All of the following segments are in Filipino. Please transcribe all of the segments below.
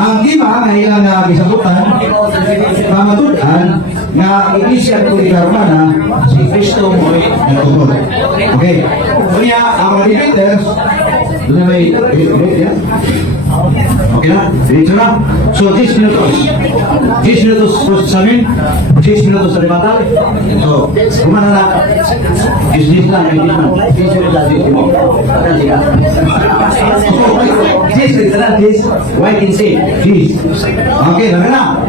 Ang lima na ilang gisagutan, pamatudan nga inisya ko ni Karmana si Kristo mo'y natutod. Okay. Kaya ang mga debaters, doon na may okay na? Diretso na? So, 10 minutos. 10 minutos po sa amin. 10 minutos sa rebuttal. So, kumana na. 10 lang, 10 lang. 10 minutos na 10 minutos. Wait and see. Okay, namin na.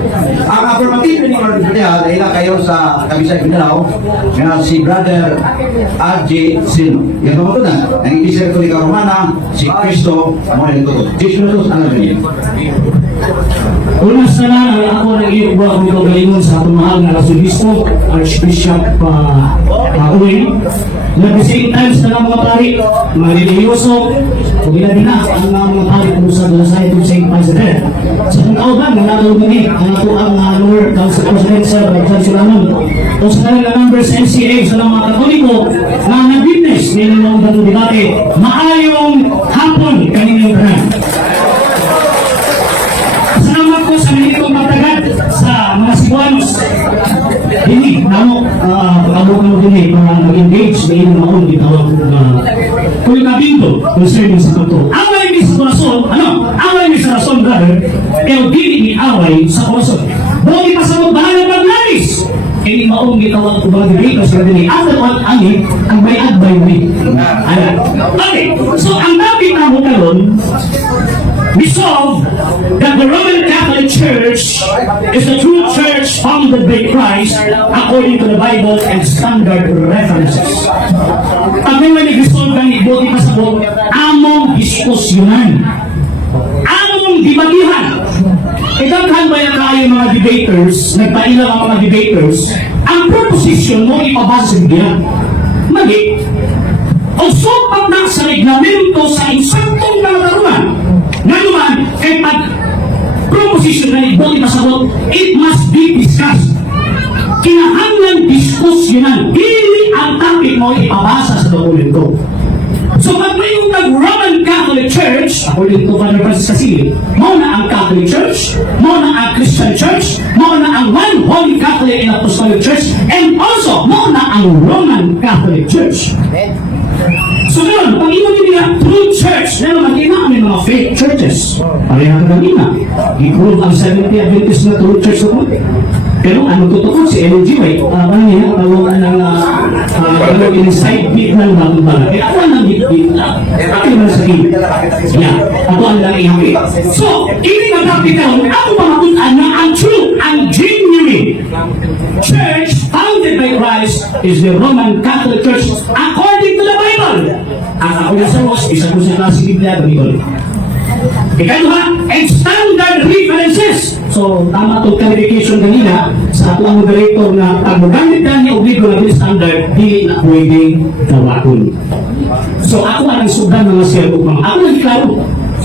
Ang affirmative ni Martin dahil kayo sa Kabisay Mindanao na si Brother R.J. Silva. Yan po ito na. Ang itisir ko ni Karmana, si Kristo mo'y natutod. 10 minutos na namin. Una sa lahat, ako nag-iuwa kong kagalingon sa atong mahal na Arsobispo, Archbishop Uwing. At the same time, sa mga pari, mga reliyoso, kung ginadina ang mga pari kung sa Dalasay itong St. President. Sa itong kauban, nanatawag nini, ang ito ang Lord Council President sa Judge Ramon. O sa kanilang members sa MCA, sa mga Katoliko, na nag-witness nila ng batong debate, maayong hapon kanilang brand. Salamat po sa minitong magtagad sa mga Cebuanos. Hindi, namo, pagkabukan mo din para mag-engage na inyong maon ditawag kung kabinto concerning sa ito. Away ni sa korason, away ni sa rason, brother, pero dili ni away sa korason. Buti pa sa mga bahalang paglalis. Hindi maong gitawag ko mga dito sa kanila. After all, ang bayad by me. Okay, so ang dapat na mo kalon, resolve that the Roman Catholic Church is the true church founded by Christ according to the Bible and standard references. Pag may nag-resolve ka ni Boti Pasabot, among diskusyonan, among dibatihan. Itaghan ba yan kayo mga debaters, nagpailaw ang mga debaters, ang proposition mo ipabasa niya. Mali, o sopat na sa reglamento sa insaktong mga tarunan, nga naman, kay pag-proposition na ni Boti Pasabot, it must be discussed. Kinahanglan diskusyonan, hindi ang topic mo ipabasa sa dokumento. So pag may yung nag-Roman Catholic Church, according to Father Francis Casile, mo na ang Catholic Church, mo na ang Christian Church, mo na ang One Holy Catholic and Apostolic Church, and also mo na ang Roman Catholic Church. So ngayon, pag imo nila true church, na naman kami mga fake churches. Pareha ka kanina. I-prove ang 70 Adventist na true church na po. Pero ano totoo si L.G. White, parang niya, tawag ng inside beat ng bagong bagay. Kaya ako ang bit na. Ako yung masakit. Yeah, ako ang lang ihami. So, ini nagkapit ka, ako pamakutan na ang true, ang genuine church founded by Christ is the Roman Catholic Church according to the Bible. Ang ako na sa Ross, isa ko sa klase Biblia, Bible. Ikalawa, and standard references. So, tama itong clarification kanina sa ato ang moderator na pag magamit ka niya obligo na standard, di na pwedeng tawakon. So, ako ang sudan ng mga servo mga. Ako nag-klaro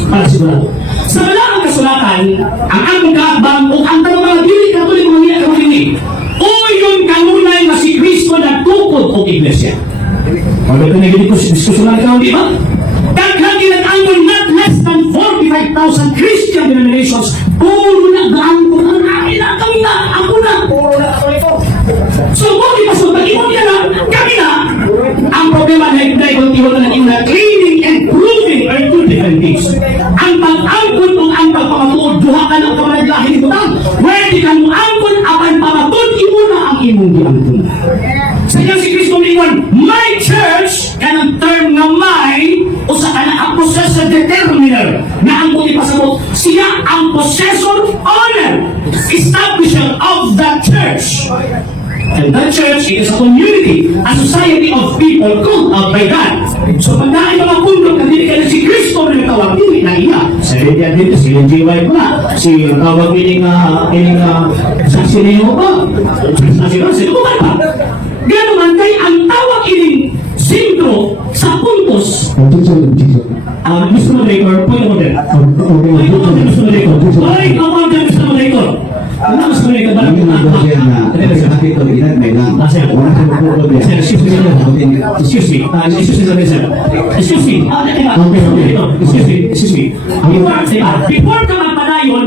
para sigurado. Sa malaking kasulatan, ang aming kaabang o ang mga dili katuloy mga niya katuloy o yung kanunay na si Kristo na tukod o iglesia. Pag ito nagiging diskusyonan ka, di ba? Daghan ginag-angol not less than 45,000 Christian denominations. Puro na gaangkol ang akin na, kami na, ako na. Puro na ako ito. So, kung ipasok, pag-ibon niya na, kami na. Ang problema na ito na yung cleaning and proving are two different things. Ang pag-angkol kung ang pagpamatuod, duha ka ng kamalaglahin ito lang. Pwede kang angkol, apan pamatuod, imo na ang imong giangkol. Sa iyo si Kristo Minwan, my church, kanang term na my, o sa kanang possessor determiner, na ang muli pasabot, siya ang possessor owner, establisher of the church. And that church is a community, a society of people called out by God. So pag nain mga kundok na hindi ka na si Kristo na tawag, hindi na iya. Sa Lydia dito, si L.G. White pa, si tawag din sa Sineo pa, sa Sineo pa. Gano'n man kay ang tawag ining sintro sa puntos. Gusto mo record, point mo din. Gusto mo record. Ay, kamang ka gusto mo record. Ano gusto mo record? Alam mo na ako siya na nakakit ko ginag may lang. Excuse me. Excuse me. Before ka magpadayon,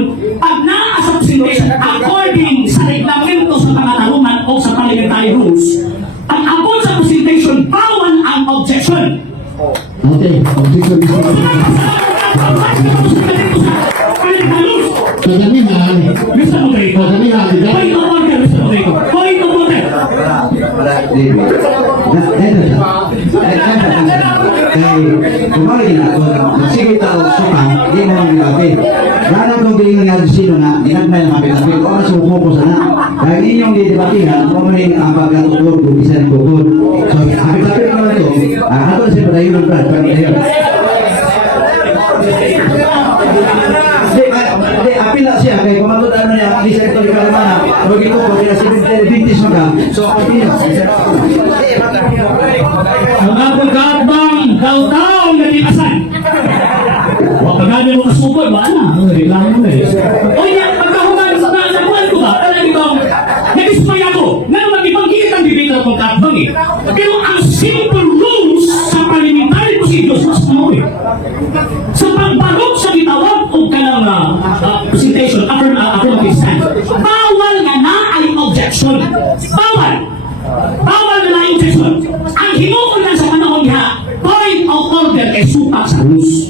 Kadamihan. Mr. Moderator. Kadamihan. Point of order, Mr. Moderator. Point of order. Kumari na ako, sige tao suka, di mo ang gabi. Lalo kung biling nga sino na, ginagmay na mapinapin, kung ano suko ko sana. Dahil inyong didibatihan, kung ano yung pagkatutulog, kung isa ng bukod. So, hapit-hapit ko na ito, ato na siya padayon ng brad, pag-ilayon. Hindi, apil na siya, kaya kumatod ano niya, ang isa ito, ikaw naman, huwag ito po, kaya bintis mo ka. So, apil na. Ang abogad bang daw-daw na tinasan? Huwag ka namin mo kasupod, ba na? Reklamo na eh. O yan, pagkahuman sa nakuhan ko ba? Alam ito, nag-ismay ako na mag-ibangkit ang bibig ng pagkakbang eh. Pero ang simple rules sa parliamentary procedures mas mamuwi. Sa pagbarok sa bitawag o kanang presentation, affirmative stand, bawal nga na ay objection. Bawal! Bawal na yung objection. Ang hinuon lang sa panahon niya, point of order ay supak sa rules.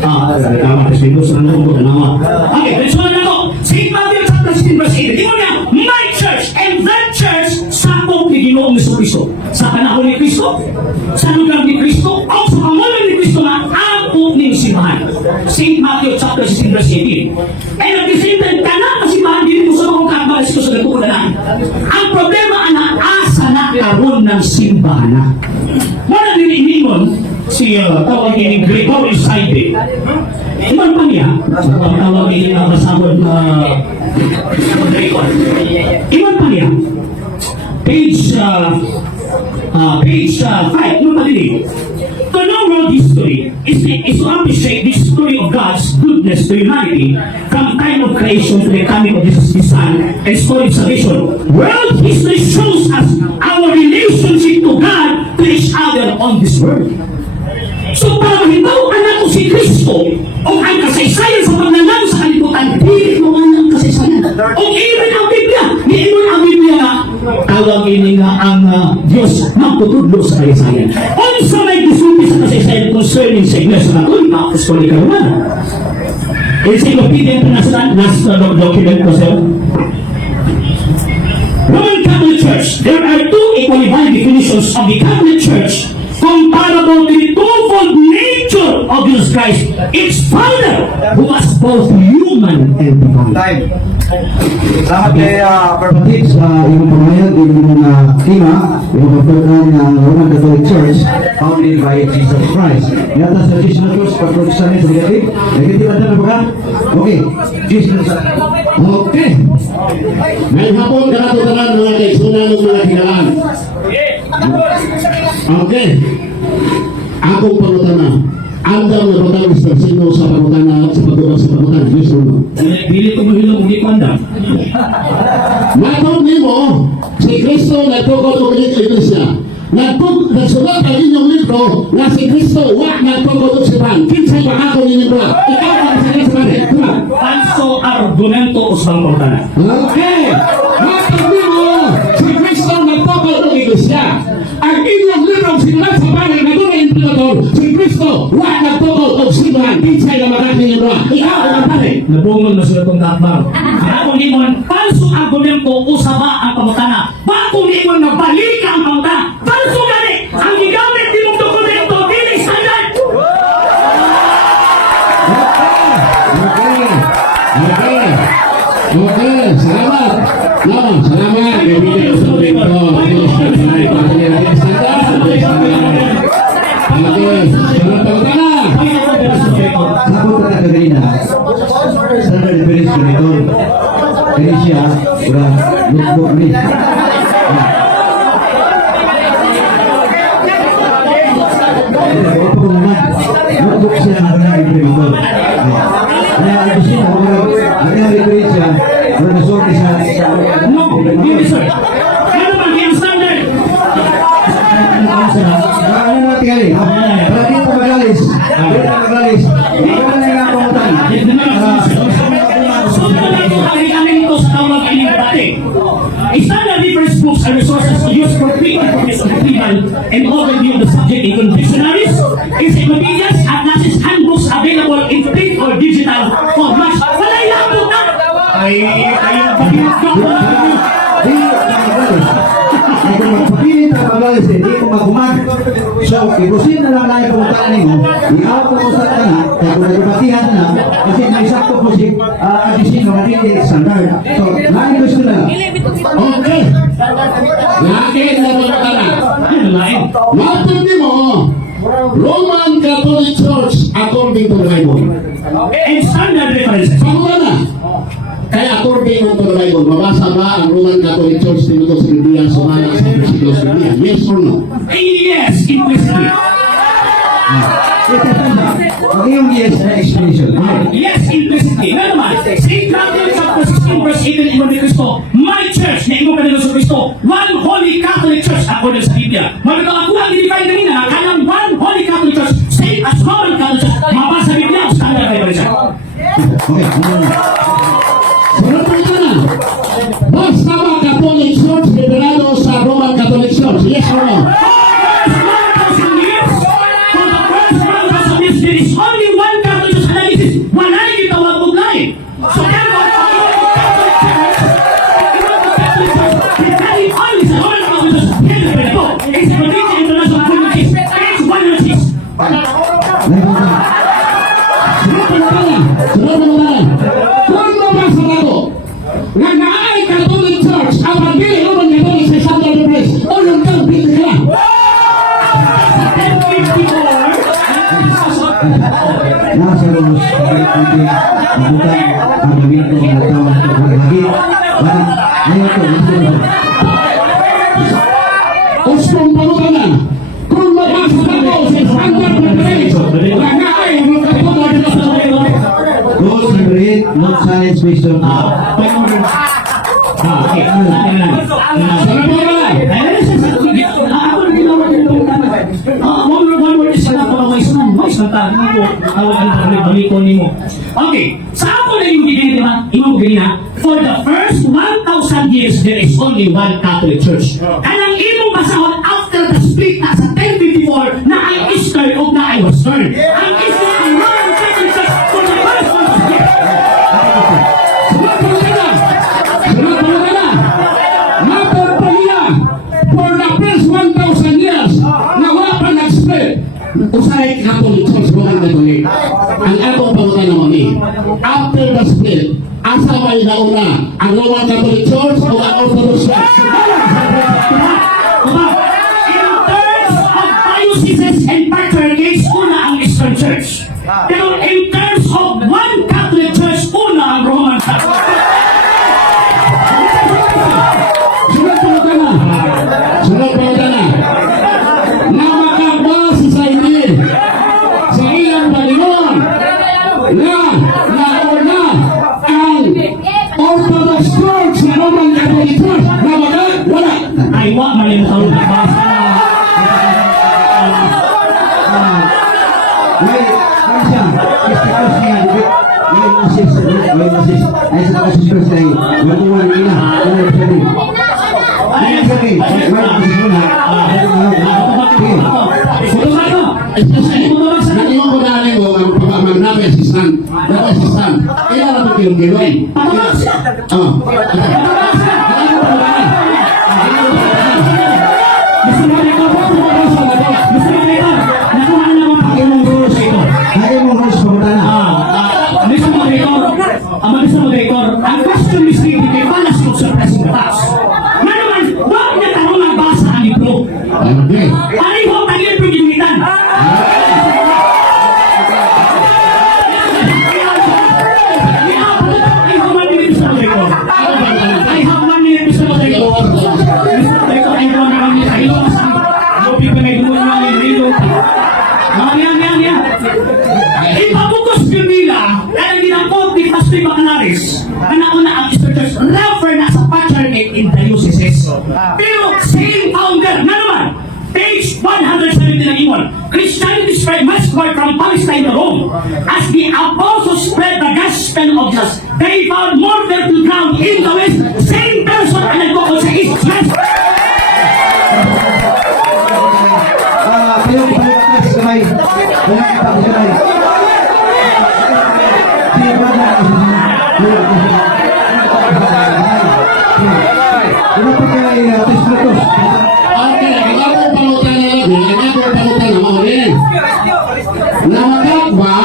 Tama kasi rules na nung mga. Okay, let's go na ako. St. Matthew chapter 16 verse 8. Tingnan niya, my church and that church sakop ni Ginoong Jesucristo. Sa panahon ni Cristo, sa lugar ni Cristo, o sa pangalan ni Cristo na ako ni simbahan. St. Matthew chapter 16 verse 18. And at the same time, tanan na simbahan din mo sa mga kabalas ko sa nagpunan na. Ang problema ana asa na karon ng simbahan na. Wala nililingon si tawag ni Gregory Saide. Iman pa niya, tawag ni kasabot na Gregor. Iman pa niya, page 5, no palilig. To know world history is to appreciate the story of God's goodness to humanity from time of creation to the coming of Jesus His Son and story of salvation. World history shows us our relationship to God to each other on this world. So para mahitaw anak ko si Kristo o ang kasaysayan sa pagnanang sa kalibutan, hindi mo ang kasaysayan. O even ang Biblia, hindi mo ang Biblia na tawag ini nga ang Diyos magtutudlo sa kasaysayan. O sa may gusupi sa kasaysayan concerning sa Iglesia Katolika, Apostolika Romana. Encyclopedia International, national document ko sir. Roman Catholic Church, there are two equally valid definitions of the Catholic Church comparable to the twofold nature of Jesus Christ, its founder, who was both human and divine. Time. Salamat kay Permatives sa iyong pamahayag, iyong tema, iyong pagpagkaan ng Roman Catholic Church founded by Jesus Christ. Yata sa Jesus Christ, pagpagkaan niya sa gabi, nagkitipan na ba ka? Okay, Jesus. Okay. Ngayong hapon, karatutunan mga kaisunan ng mga hinalaan. Okay. Akong pangutana. Andam na pagkakas ng sino sa pangutana sa pagkakas sa pangutana. Yes or no? Dili ko mahilong hindi ko andam. Natong nimo, si Kristo nagtukod o kilit Iglesia. Nagsulat ang inyong libro na si Kristo wak nagtukod o sipan. Kinsay baka ko ninyong buwan. Ikaw ang sagat sa pare. Falso argumento o sa pangutana. Okay. Natong nimo, si Kristo nagtukod o Iglesia. Ang inyong libro sinulat sa pare na doon ay implementor. Si Kristo wak nagtukod o sipan. Kinsay na magat ninyong buwan. Ikaw ang pare. Nabungol na sila itong kakbang. Bakong imon, falso argumento usaba ang pangutana. Bakong imon na balika ang pangutana. Falso gani! Ang gigamit ni mong dokumento, dili standard! Okay, salamat. No, salamat. Kaibigan ko sa dito. Okay, salamat na. Sabot ka na kaganina, standard definition ito. Kaya siya, ura, notebook ni. Notebook siya na kaganina implementor. Kaya ang gusto siya, ang reference siya, ura nasorti siya. No, hindi sir. Ano ba yung standard? Ano na tinggali? Para dito magalis. Dito magalis. Ikaw na nga pangutan. Standard reference books are resources used for quick information retrieval and overview of the subject, including dictionaries, encyclopedias, atlases, handbooks available in print or digital formats. Wala Ay, kayo pakinig ka. Ay kung magpapilit ang paglalis, hindi ko magumag. So, ibusin na lang na pumunta na ninyo. Iawat ko sa na, kaya kung nagpatihan na, kasi naisakto po si Adisino, hindi standard. So, lagi gusto na lang. Okay. Lagi na mga kana. Ano lain? Matundi mo, Roman Catholic Church according to the Bible. And standard references. Pagmula na. Kaya according to the Bible, mabasa ba ang Roman Catholic Church dito sa Biblia, sumala sa versikulo sa Biblia? Yes or no? Yes, implicitly. Ang iyong yes na explanation. Yes, implicitly. Nga naman, St. Matthew chapter 16 verse 18 imo ni Cristo, my church na imo kanila sa Cristo, one holy Catholic church according sa Biblia. Maganda ako ang i-define kanina, kanang one holy Catholic church, same as Roman Catholic church, mabasa sa Biblia, ang standard reference. Okay. Sunod po ito na. Basta ba Catholic Church liberado sa Roman Catholic Church? Yes or no? There is only one Catholic church analysis. Wala yung gitawag mo lain. So therefore, Sunod po na. Kung mabasa na ito, nga naay Catholic Church, ang pagpili Roman Catholic sa isang Biblia, o yung pagpili nila. Nasa Ramos, pagkakitin, mabutan, ang gawin ko ang tawag ko lagi. Ngayon ko, gusto ko. Uspong pangutanan, kung mabasa na ito sa isang Biblia, nga naay Roman Catholic sa Rules number 8, not silence based on Okay. Sunod po na. Okay, sa ako na yung bigay, di ba? Imong ganina, for the first 1,000 years, there is only one Catholic Church. And ang imong basahon after the split na sa 1054 na ay Eastern o na ay Western. Ang Eastern ang Roman Catholic Church for the first 1,000 years. Sunod po na. Sunod po na. Mapagpaliya, for the first 1,000 years, na wala pa nag-split. Usay Catholic Church, Roman Catholic. Ang atong pangutan naman ni, after the split, asa may nauna, ang Roman Catholic Church o ang Orthodox Church? In terms of dioceses and patriarchates, una ang Eastern Church. Pero in terms of one Catholic Church, una ang Roman Catholic. Sunod po na. Sunod po na. Na makakwa society sa ilang palingon na nauna ang Orthodox Church na Roman Catholic Church na wala. Ay, wa man yung tawag na basa. Wait, ano siya? Istikos niya, di ba? May masis. Ay, sa kasis ko siya. Matuwan nila. Ano yung sabi? Ano yung sabi? May masis mo na. Nangyong ko na rin mo ang pagpamang namin assistant. Naku assistant. Kaya naman ko yung gano'n. Lagi mo rules pumunta na. Ang question is really kay panas yung surprise ng taas. Nga naman, wag na tanong ang basa ang libro. Okay. Pareho ang libro gimitan. I have 1 minute sa record. I have 1 minute sa record. I don't know if I know some. Yung people may dumaan mga libro. Yan. Ipabukos yun nila dahil ginangkot ni Pastor Bacalaris na nauna ang Eastern Church refer na sa patriarchate in dioceses. Pero same founder na naman, page 170 ng Iwan, Christianity spread westward from Palestine to Rome. As the apostles spread the gospel of Jesus, they found more fertile ground in the west. Same person ang nagkukot sa East West. Kayo, paliwakas kamay. Paliwakas kamay. Hindi ba na? Ano pa kay Testrotos? Okay, ang ako pangutan na lagi, ang ako pangutan na mo rin. Namagat ba?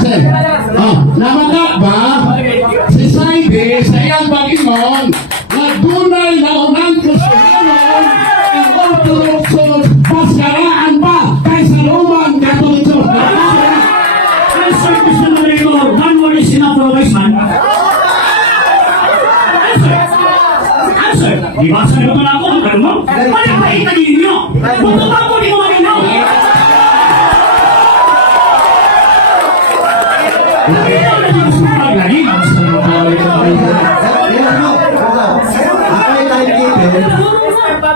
Sir, namagat ba? Si Saide sa iyang Panginoon na dunay na unang Kristiyano ang Orthodox Church paskaraan pa kaysa Roman Catholic Church. Answer, Mr. Moderator. None more is enough for a wise man. Answer. Di ba sa naman ako ang tanong mo? Malapaitan ninyo. Bututang ko di mo malinaw. Lagi, mas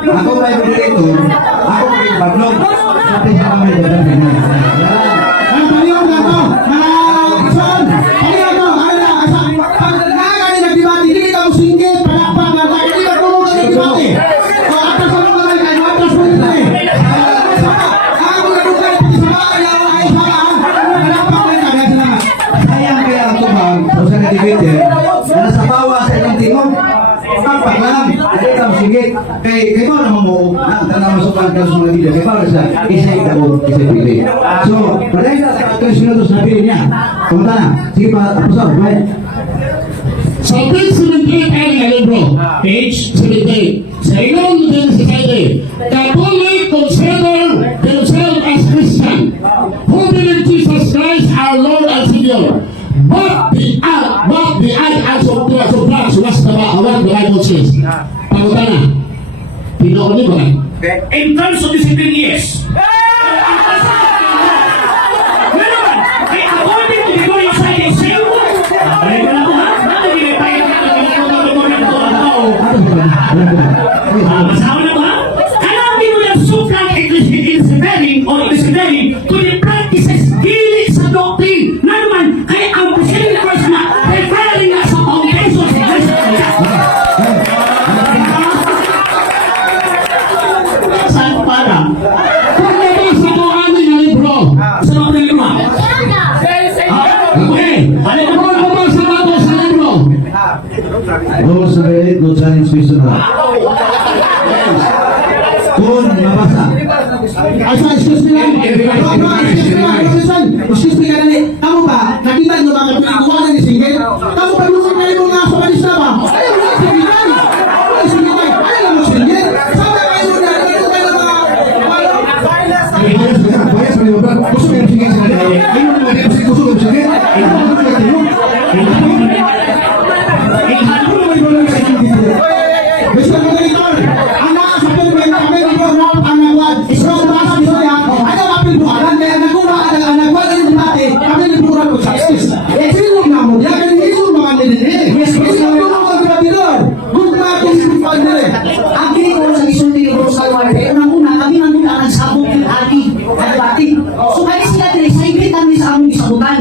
Ako may moderator, ako may bablog. Sabi sa kamay ko lang din. Ang paliwan na to, mga son, paliwan mo, pag nakakani nagdibati, hindi ka mo single, palakpak, hindi ka pumunta ng dibati. O, atas mo naman kayo, atas mo nila eh. Ako nagukay, pati sa mga kaya, ay sa palakpak mo yung kagad sila. Sayang kaya ang tubag, o sa nagdibati, na nasa bawa sa ilang tingog, pagpak lang, hindi ka mo single. Kay mo naman mo, tanaw mo sa pagkakas mga video, kay para sa isa'y tabo, isa'y pili. So, dahil na sa 3 minutos na pili niya, pumunta na. Sige pa, Apostol, right? Sa page 78 ay nga libro, page 78. Sa ilang din sa Saide, Catholic consider themselves as Christian, who believe Jesus Christ our Lord and Savior. But the eye also flash was the Bible says. Pangutan na. Pinoon niyo ba? in terms of discipline, yes. Ngayon, ay according to the Glorious Science, ay wala ko ha? Bakit hindi tayo masawa na ba? Hanapin mo yung suplang ecclesiastical o ecclesiastical to the practices gilit sa doctrine na naman ay ang presiding na Christ na referring na sa foundation sa Christ. Saan para? Kung nabasa mo amin na libro, Sa mga nalima? okay, kung nabasa mo ako sa libro, Rose of Elite, Lord Challenge Vision na. Kung mabasa. Excuse me lang. Excuse me lang. Kamu ba? Nakita niyo mga pinagawa ni Single? Kamu pa nung kayo mga kabalista ba? Ayaw mo si Single. Ayaw mo Single. Sabi kayo na kayo mga Gusto mo yung sige sa kanila? Ayaw mo yung gusto mo yung sige? Ayaw mo yung sige? Mr. Moderator, ang nakasapin ko yung kami ni Ronald ang nagwad. Isang basa ni Soya, ano kapil bukaran? Kaya nagkuha ang nagwad ng dati, kami ni Buran ko justice. Eh, sino na mo? Yan, kaya hindi mo mga nilin. Yes, Mr. Moderator, good natin si Padre. Ang ko sa isulti ni Bruce Calvary, pero una kami nandun ang sabog ng ati at bati. So kaya sila din sa ibig kami sa aming isabutan.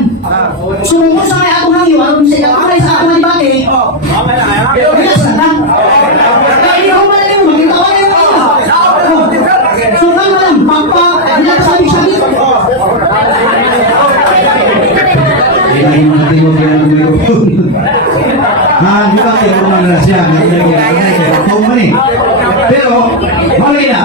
So kung sa may akong hangyo, alam sa ikakakay sa akong bati, kaya sa lang. Kaya hindi ako malalim, magkitawa kayo kayo. So kaya malam, pagpa, nagsabi-sabi. Ilahin mo natin yung kaya ng mikrofon. Di ba kayo mga grasya? Pero, malay na.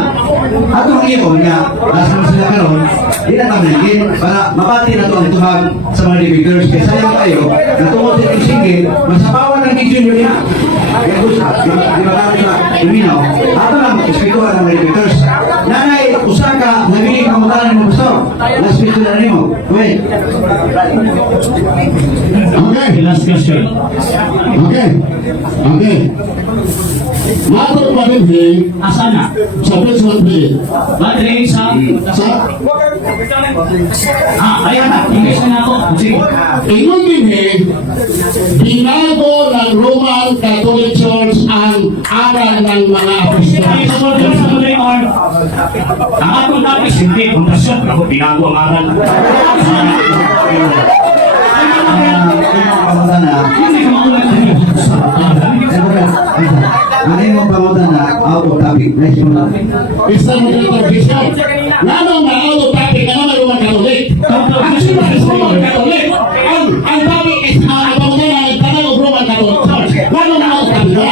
Atong iyon nga, nasa mo sila karon, di na tamigin para mabati na ito ang tubag sa mga debaters. Kaya sayang kayo, natungod itong single, masapawan ng video nyo niya. Kaya gusto, di ba kami sa luminaw? Ato lang, ispituhan ng mga debaters. Nanay, usaka, nabili ka mutalan mo gusto. Last video na rin mo. Wait. okay, Last question. okay. Matong pa rin Asan na? sa page 1 Battery sa... Ayan na. Ingles na ako. Sige. Ingon din binago ng Roman Catholic Church ang aral ng mga apostol. Ay, supporter sa tuloy or... Ang atong dapat hindi. Kung nasyon, ako binago ang aral. Pamutan na. Hindi ka makulat na yun. Ano yung pamutan na out of topic? Next mo na. Isa mo dito Bishop. Lalo na out of topic na naman Roman Catholic. Actually, is Roman Catholic. Ang topic is ang pamutan na nagtanong ng Roman Catholic Church. Lalo na out of topic.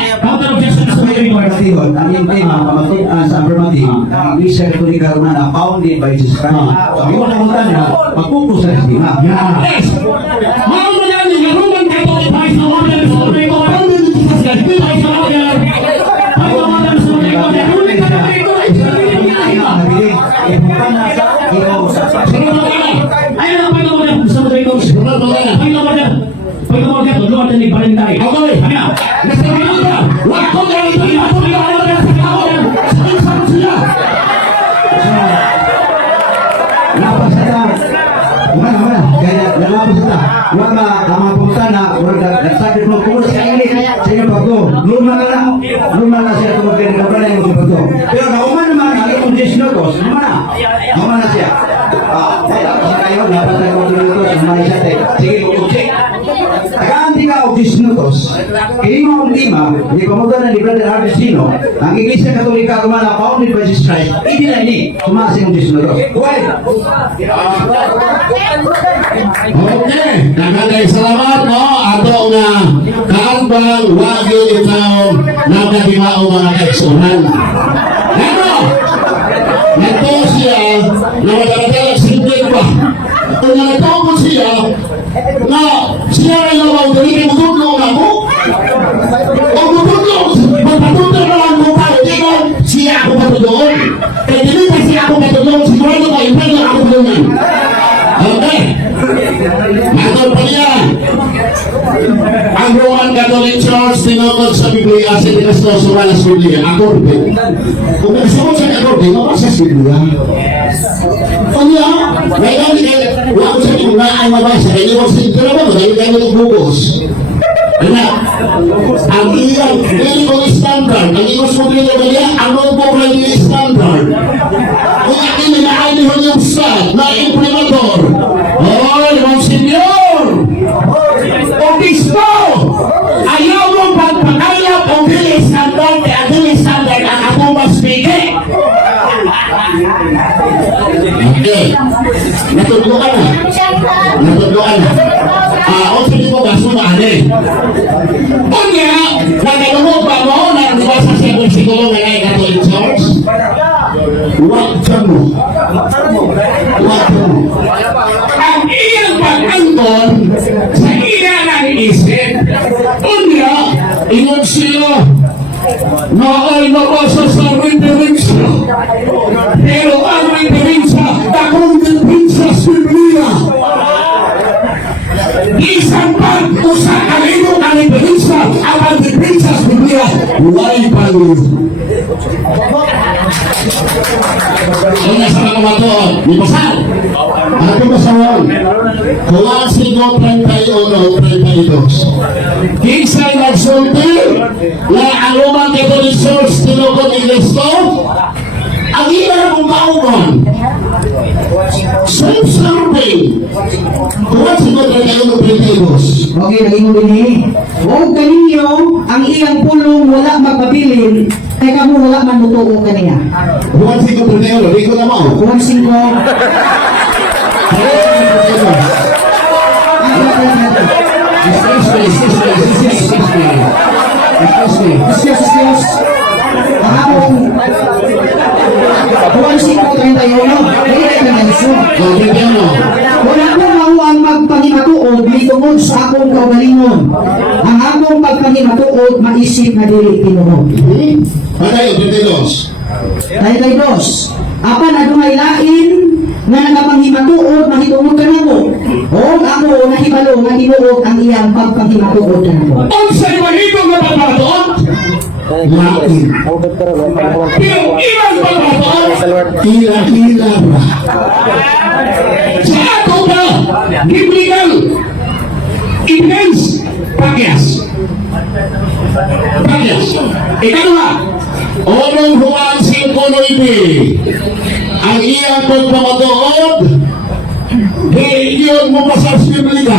Iglesia Katolika Romana founded by Jesus Christ. So, yung nakunta nila, magpupo sa sistema. Yes. Mau na yan, yung Roman Catholic Christ na order sa Supreme Court. Ano yung Jesus Christ? Ito ay sa order. Ay, order sa Supreme Court. Roman Catholic Christ. Sunod mo ka. Ayun ang pag-order sa Supreme Court. Sunod mo ka. Pag-order. Pag-order. Pag-order ni Valentine. Okay. Ayun. Nasa pag-order. Wag ko na ito. Ito pag-order sa pag-order. Sabi sila. Napasata. Wala. Kaya napasata. Wala ang mga pumunta na nagsabi mo kung sa inyo sa inyo pagko. Luma na siya tumagin na pala yung pagko. Pero nauman naman ang itong 10 minutos. Nauman na siya. Kasi kayo, dapat tayo mag-minutos. Nauman siya tayo. Sige, mag-check. Tagaan-di ka o 10 minutos. Kini mo ang lima, hindi pamuta na ni Brother Agustino, ang Iglesia Katolika Romana founded by Jesus Christ, hindi na ini, tumasin ang 10 minutos. Okay, nakagay salamat no ato nga kaambang wagi itaw nagahimao mga kaigsunan. Ano? Nato siya na madaladalag sindig pa. Kung nalataw ko siya na siya ay nawaw dali mutudlo nga mo. O mutudlo, magpatudlo na lang mo pa. Hindi ko siya ako patudloon. Kaya hindi pa siya ako patudloon. Sigurado ko, ipan lang ako patudloon. Okay. Matol pa niya. Ang Roman Catholic Church tinukod sa Biblia sa dinastosuran sa Biblia. Akorde. Kung nagsuot sa akorde, mapasa sa Biblia. Kanya, ngayon, wala ko sa Biblia ay mabasa. Kaya hindi ko sa Biblia ba? Dahil kayo nagbubos. Ano? Ang iyang biblical standard, ang iyong Biblia ba ang biblical standard. Kung akin ninaali ho yung sa na imprimatur. Hoy, Monsignor! Obispo! Ayaw mong pagpakayap o bilis standard kaya bilis standard ang ako mas bigay. Okay. Natutlukan na. Natutlukan na. O sige ko baso na ane. Kanya, nagalamu pa mo na nabasa sa siguro na ngay Catholic Church? Huwag ka mo. Huwag ka mo. Ang iyang pag-angkon sa iyang ang isip, unya, ingon sila na ay nabasa sa referensya. Pero ang referensya, takong referensya sa Biblia. Isang pag-usa kalino ang referensya, ang referensya sa Biblia, huwag pag-usa. Ang nasa mga matoon, di pasal. Ano pasal? Juan 5:31-32. Kinsay nagsulti na ang Roman Catholic Church tinukod ni Cristo, ang iyang umauman. Self-serving. Juan 5:31-32. Okay, naging ini. Huwag kaninyo ang iyang pulong wala magpabilin, kaya kamo wala man mutuo kaniya. Juan 5:31, di ko na mo. Kung 5, Diyos. Ang Juan 5:31, hindi na nalisod. Wala ko mauang magpangimatuod litungod sa akong kaugalingon. Ang akong pagpangimatuod maisip na dili tinuod. Patay, 32. Dahil dos, apan adunay lain nga nagapangimatuod mahitungod kanako. O ako nahibalo nga tinuod ang iyang pagpangimatuod kanako. Unsay mahito nga pagpapatuod? Lain. Pero ilang pagpapatuod? Tila-tila ba? Sa ako ba? Biblical evidence? Pakyas. Ikaw Onong Juan 5:9, ang iyang pagpapatuod, di iyon mo pa sa Biblia.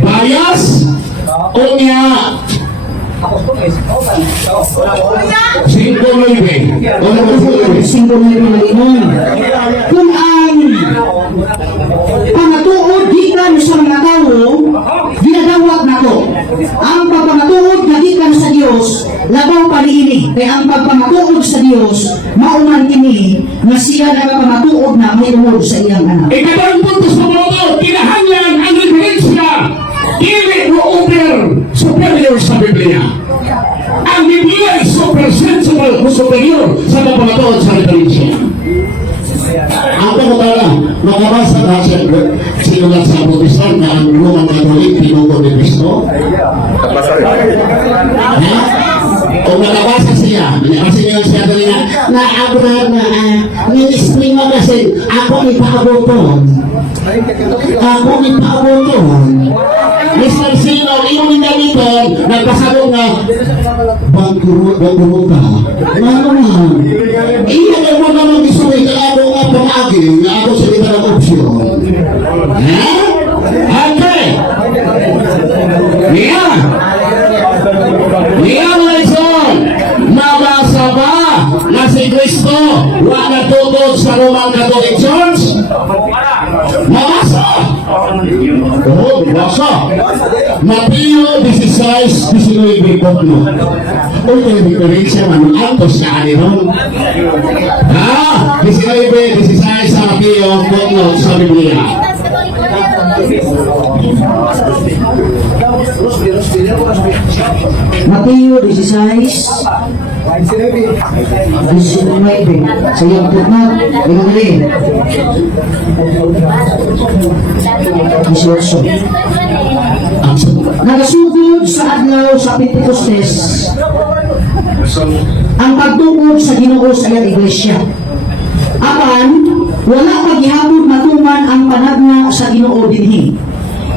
Bias o niya 5:9. Singkong na pinalinon. Kung ang pangatuod gikan sa mga tao, ginadawat nako. Ang pagpangatuod na gikan sa Dios, labaw pa niini. Kaya ang pagpamatuod sa Dios mauman kini nga siya nagapamatuod na may tungod sa iyang anak. Ikatawang punto sa mga kinahanglan ang referensya dili mo superior sa Biblia. Ang Biblia ay super sensible o superior sa pagpamatuod sa referensya. Ako mo tala, makabasa na siyempre, sinulat sa Protestant na ang Roman Catholic, tinugo ni Cristo. Ha? O nakabasa siya, kasi nga siya niya, na Abraham na, ni-explain mo kasi, ako ipaaboton. Ako ipaaboton. Mr. Sino, iyong gamiton, nagpasabog na, bangkuro ka. Ano man? Iyan ay mo naman isuwi, kaya ako nga pamagin, na ako sa kita ng opsyon. Ha? Okay. Yan. Yan, Lison. Nabasa ba na si Cristo wala natutod sa Roman Catholic Church? Nabasa. Oo, nabasa. Mateo 16:19 po. Uy, may diferensya man. Antos ka rin. Ha? 19:16 sa Mateo po sa Biblia. Mateo 16, 19. Sa iyong putmat, ikaw 18. Nagasugod sa adlaw sa Pentecostes ang pagtukod sa Ginoo sa iyang iglesia. Apan, wala paghihapon matuman ang panagna sa Ginoo dinhi.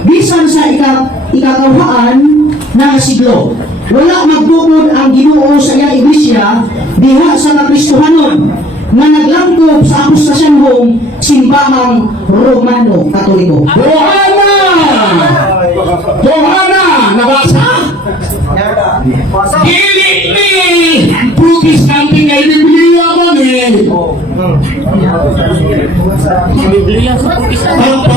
Bisan sa ikakawhaan ng siglo, wala magtukod ang Ginoo sa iyang iglesia diha sa Kakristohanon nga naglangkob sa apostasyonhong simbahang Romano Katoliko. Johana! Nabasa? Dili ni Protestante nga Biblia mo ni. Biblia sa Protestante.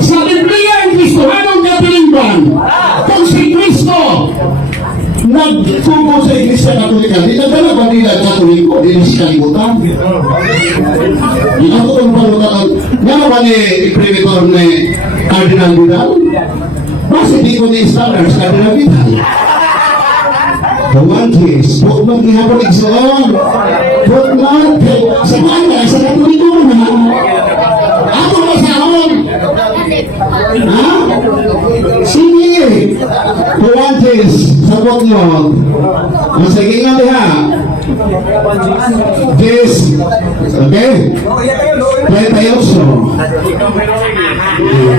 Sa Biblia ang Kristo, anong katilingban? Kung si Kristo nagtubo sa Iglesia Katolika, di na talaga ba nila Katoliko? Di na siya kalimutan. Di na ko kung palutaan. Nga ba ni Primitor ni Cardinal Vidal? Basta di ko ni Stanners Cardinal Vidal. Kawan Chris, huwag maghihapon igsoon. Huwag man, sa kanya, sa Katoliko mo na. Ako masahon. Ha? Sige. Kawan Chris, sabot mo. Sige nga diha. Chris, okay? Play tayo so.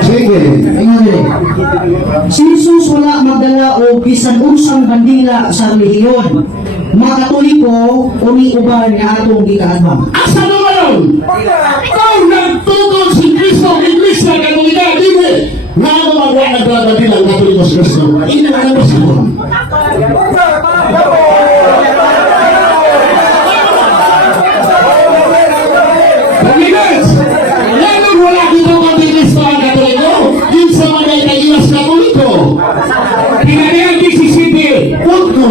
Sige. Si Jesus wala magdala o bisan unsang bandila sa relihiyon. Mga Katoliko uni uban nga atong gikaadbang. Asa mo ngayon? Ikaw nagtutol si Kristo, Iglesia Katolika, dili. Nga ano mga nagdadadilang Katoliko si Kristo? Ina nga naman sa mo. Pagkikas, yan ang wala dito kang Kristo ang Katoliko. Yun sa mga nailas Katoliko. Pinanayang 17. Punto.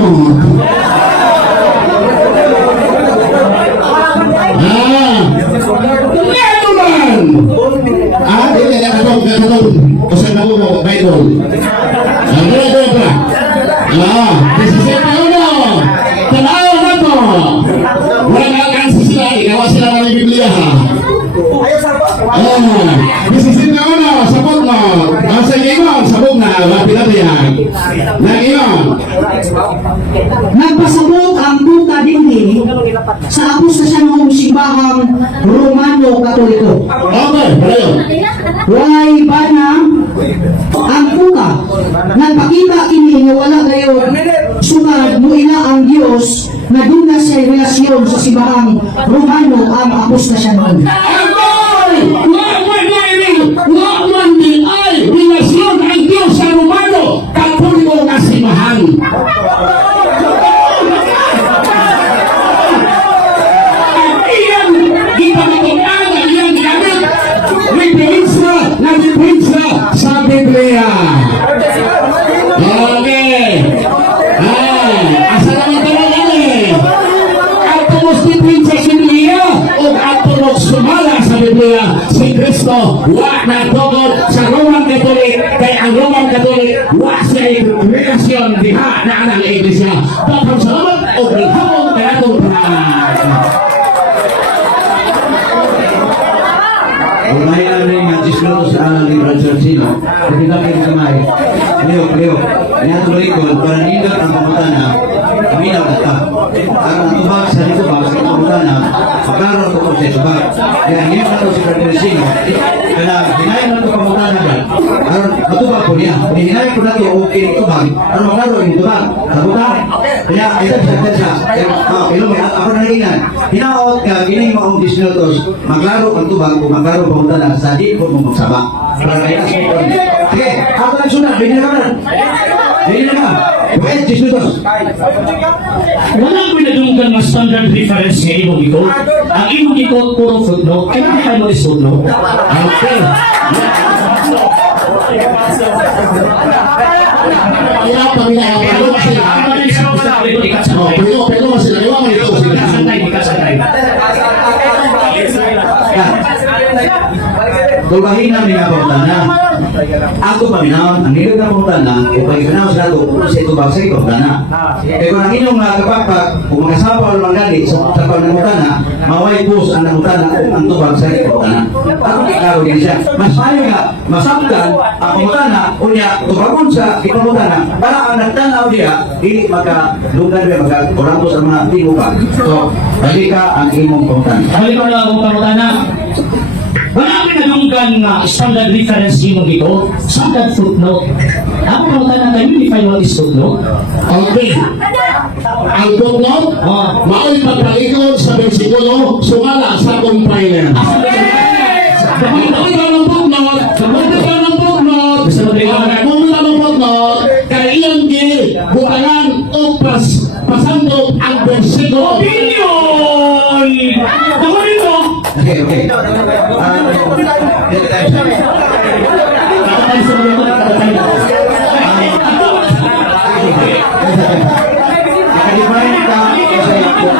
Usan na mo, Bible. Disisipin uno. Tanaw na to. Wala kang sila. Ikaw sila ng Biblia ha. Disisipin uno. Sabog mo. Sa ingon, sabog na. Pinatayag. Nag-ingon. Nagpasabot ang buka dinhi sa apostasyonhong simbahang Romano Katoliko. Okay, palayo. Walay bana ang buka. Nagpakita kini nga wala kayo sugad mo ila ang Dios na duna sa relasyon sa simbahang Romano ang apostasyonhon. Wag man ni ay relasyon ang Diyos sa Romano Katoliko nga Biblia. Okay. Asa naman talaga eh. Ato mo stipin sa Biblia o ato mo sumala sa Biblia si Kristo wa nagtugod sa Roman Catholic kay ang Roman Catholic wa siya relasyon diha na anang iglesia. Tapos salamat o bilhamon kay atong Ulay na rin nga 10 minutos sa alang Liberal Church, no? Hindi lang kayo kamay. Leo. Yan tuloy ko, para nindot ang pamutana, aminaw na ka. Ang tubag sa litubag sa pamutana, maklaro ko po sa itubag. Kaya ngayon na ito si Brother Sino, kaya hinayin na ito pamutana ba? Aron matubag po niya. Hinayin ko na ito okay itubag, aron maklaro yung itubag. Sabuta? Kaya ito siya. Ilong, ako na naginan. Hinaot ka, gining maong 10 minutos, maklaro ang tubag, kung maklaro pamutana, sa di po mong magsama. Para kaya sa ito. Sige, ako na sunod, bigyan ka na. Bigyan na ka. Wait, 10 minutos. Walang pinadunggan na standard reference nga imong ito. Ang imong ito, puro footnote. Kaya hindi kayo is footnote. Okay. Kaya pamilya pero kasi pero kasi nagawa mo ito Kasantay. Tulbahin namin nga pamutana. Ako paminahon, ang nilog na pamutana, upay ganaw sa ako, kung sa ito ba sa pamutana. Kaya kung ang inyong mga kapakpak, kung mga sapaw naman gali sa pamutana, maway pus ang pamutana kung ang tubag sa pamutana. Ako klaro din siya. Mas mayo nga, masaktan ang pamutana, unya, tubagon sa pamutana, para ang nagtanaw diya, di makalugan rin, makakurangos ang mga tibukan. So, balik ka ang imong pamutana. Balik ko na akong pamutana. Wala pinadunggan na standard reference imong ito. Standard footnote. Ako pamutana kayo, hindi kayo is footnote. okay ang footnote mao'y pagkalikod sa bersikulo sumala sa compiler kapag ng footnote Gusto mo rin ng footnote kaya iyan di bukalan o pasandok ang bersikulo Opinion! Ako dito! Okay. Kakatay sa mga ito, kakatay. Nakalibayan ka sa ikot.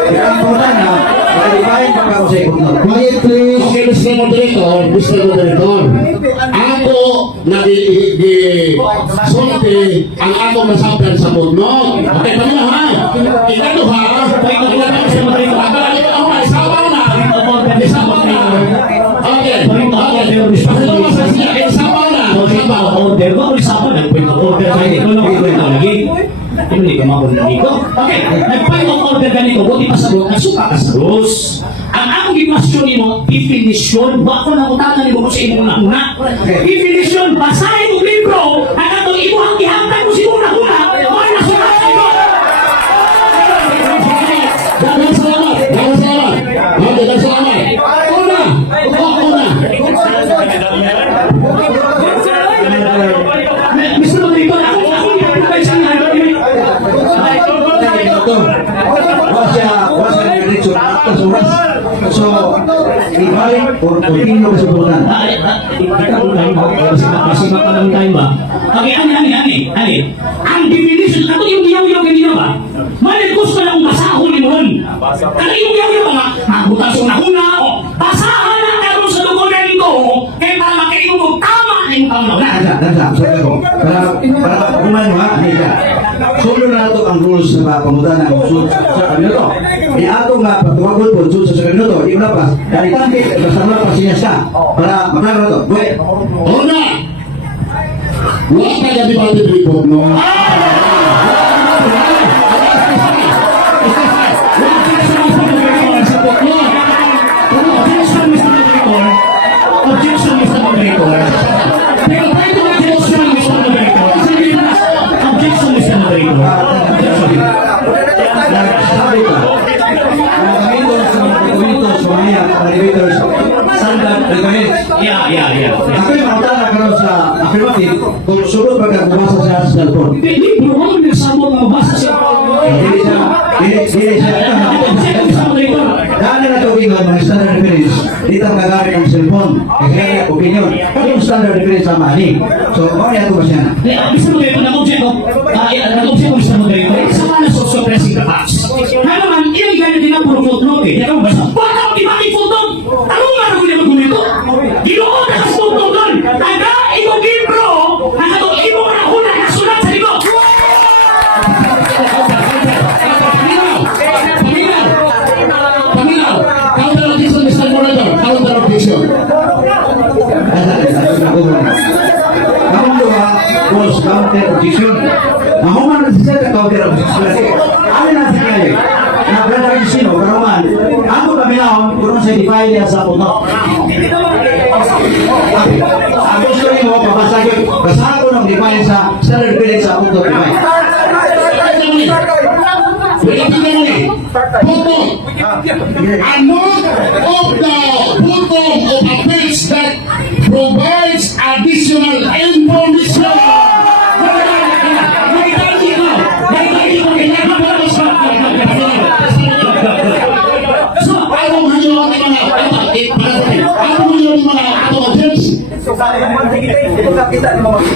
Kaya ang pamutana, nakalibayan ka sa ikot. quiet please okay Mr. Moderator ako sulti ang ako masabi sa footnote okay pa nila ha ikaw ha Mr. Moderator. Order ba? Usapan, nag-point of order ka dito. Hindi ka makulit dito. Okay, nag-point of order ka dito. Buti pa sagot, nagsuka ka sa rules. Ang akong gipasyon mo, definition. Bako na utatan ni mo sa imong una. Definition, basahin mo libro. Ang atong imuhang gihangtan mo si una-una. Wala na suka sa ito. Dagang salamat. Una. Mr. Moderator, ako gipapay sa inyo. Wasa diretso atas oras. So, ibalik or continue sa pamutana. Masima pa lang tayo ba? Okay, ani. Ang definition, ako yung yaw-yaw kanina ba? Malit gusto na kung basahon ni Mohon. Kaya yung yaw-yaw ba nga, mabutas yung nakuna, o basahan na karoon sa dokumento, kaya para makaino mo tama yung tama na. Sabi ko, para kumano ha, Nika. Solo na ito ang rules sa pamutana ng sud sa minuto. Ato nga patuwagod po sud sa minuto, di ba pa? Dari tanti, basta mo pa siya siya. Para maklaro ito. Buhay. Una. Wala ka gabi ba ito report no? Objection, Mr. Moderator. Pero tayo na objection, Mr. Moderator. Objection, Mr. Moderator. Sabi ka, dokumento sa mga elevators, standard requirements. Yeah. Ako yung pamutana karoon sa affirmative, kung sunod pagkakabasa sa cellphone. Hindi, bro, ano nagsabot na mabasa siya? Hindi siya. Objection, Mr. Moderator. Dahil na ito mga standard reference, dito ang gagamit ng cellphone. Kaya opinion. Yung standard difference sa mali. So, okay ako ba siya? Bisa mo dito, nag-object ko. Nag-object ko bisa mo dito. Sa mga nasa-suppressing ka box. Kaya naman, yung ganyan din ang puro footnote eh. Kaya basta, wala akong ibang footnote. Tanong nga ako nila magumito. Ginoon na sa footnote doon. Taga, ikaw libro. Nakatong imo na una na sulat sa likod. Paminaw! Counter objection, Mr. Moderator. Counter objection. Namun dua, was counter objection. Mahuman na siya sa counter objection. Ano na siya kayo? Nabrada kayo sino, karuman. Ako kami na, kurang sa defile niya sa puno. Ako sila mo, papasagin. Basta ako nang defile sa standard difference sa puno defile. A note of the bottom of a page that provides additional information. So, ayaw mo yung mga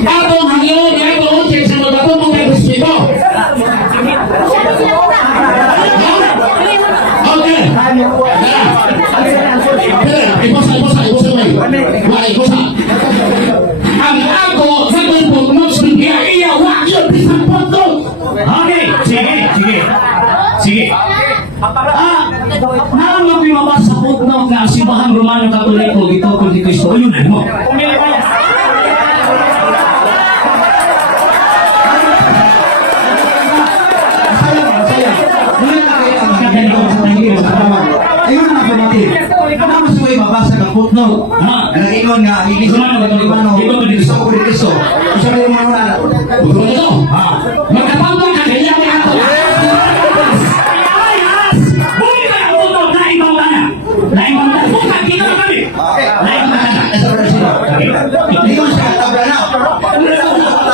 atong hangyo, ayaw mo check sa mga batong mga gusto. Okay. Ibosa. Ang ako, sa tulpog mo, siya iyawa yun, isang punto. Okay, sige. Naan mo pinabasa sa footnote na simbahan Romano Katoliko ito kung di Kristo. Yun na mo. Ayun ang affirmative. Naman siya ay mabasa ka footnote. Nag-ingon nga, hindi ko naman gusto ko rin Kristo. Isa na yung mga Ito, magkatapang ka, kaya may ako. hindi ko siya tabla na. Tabla naman siya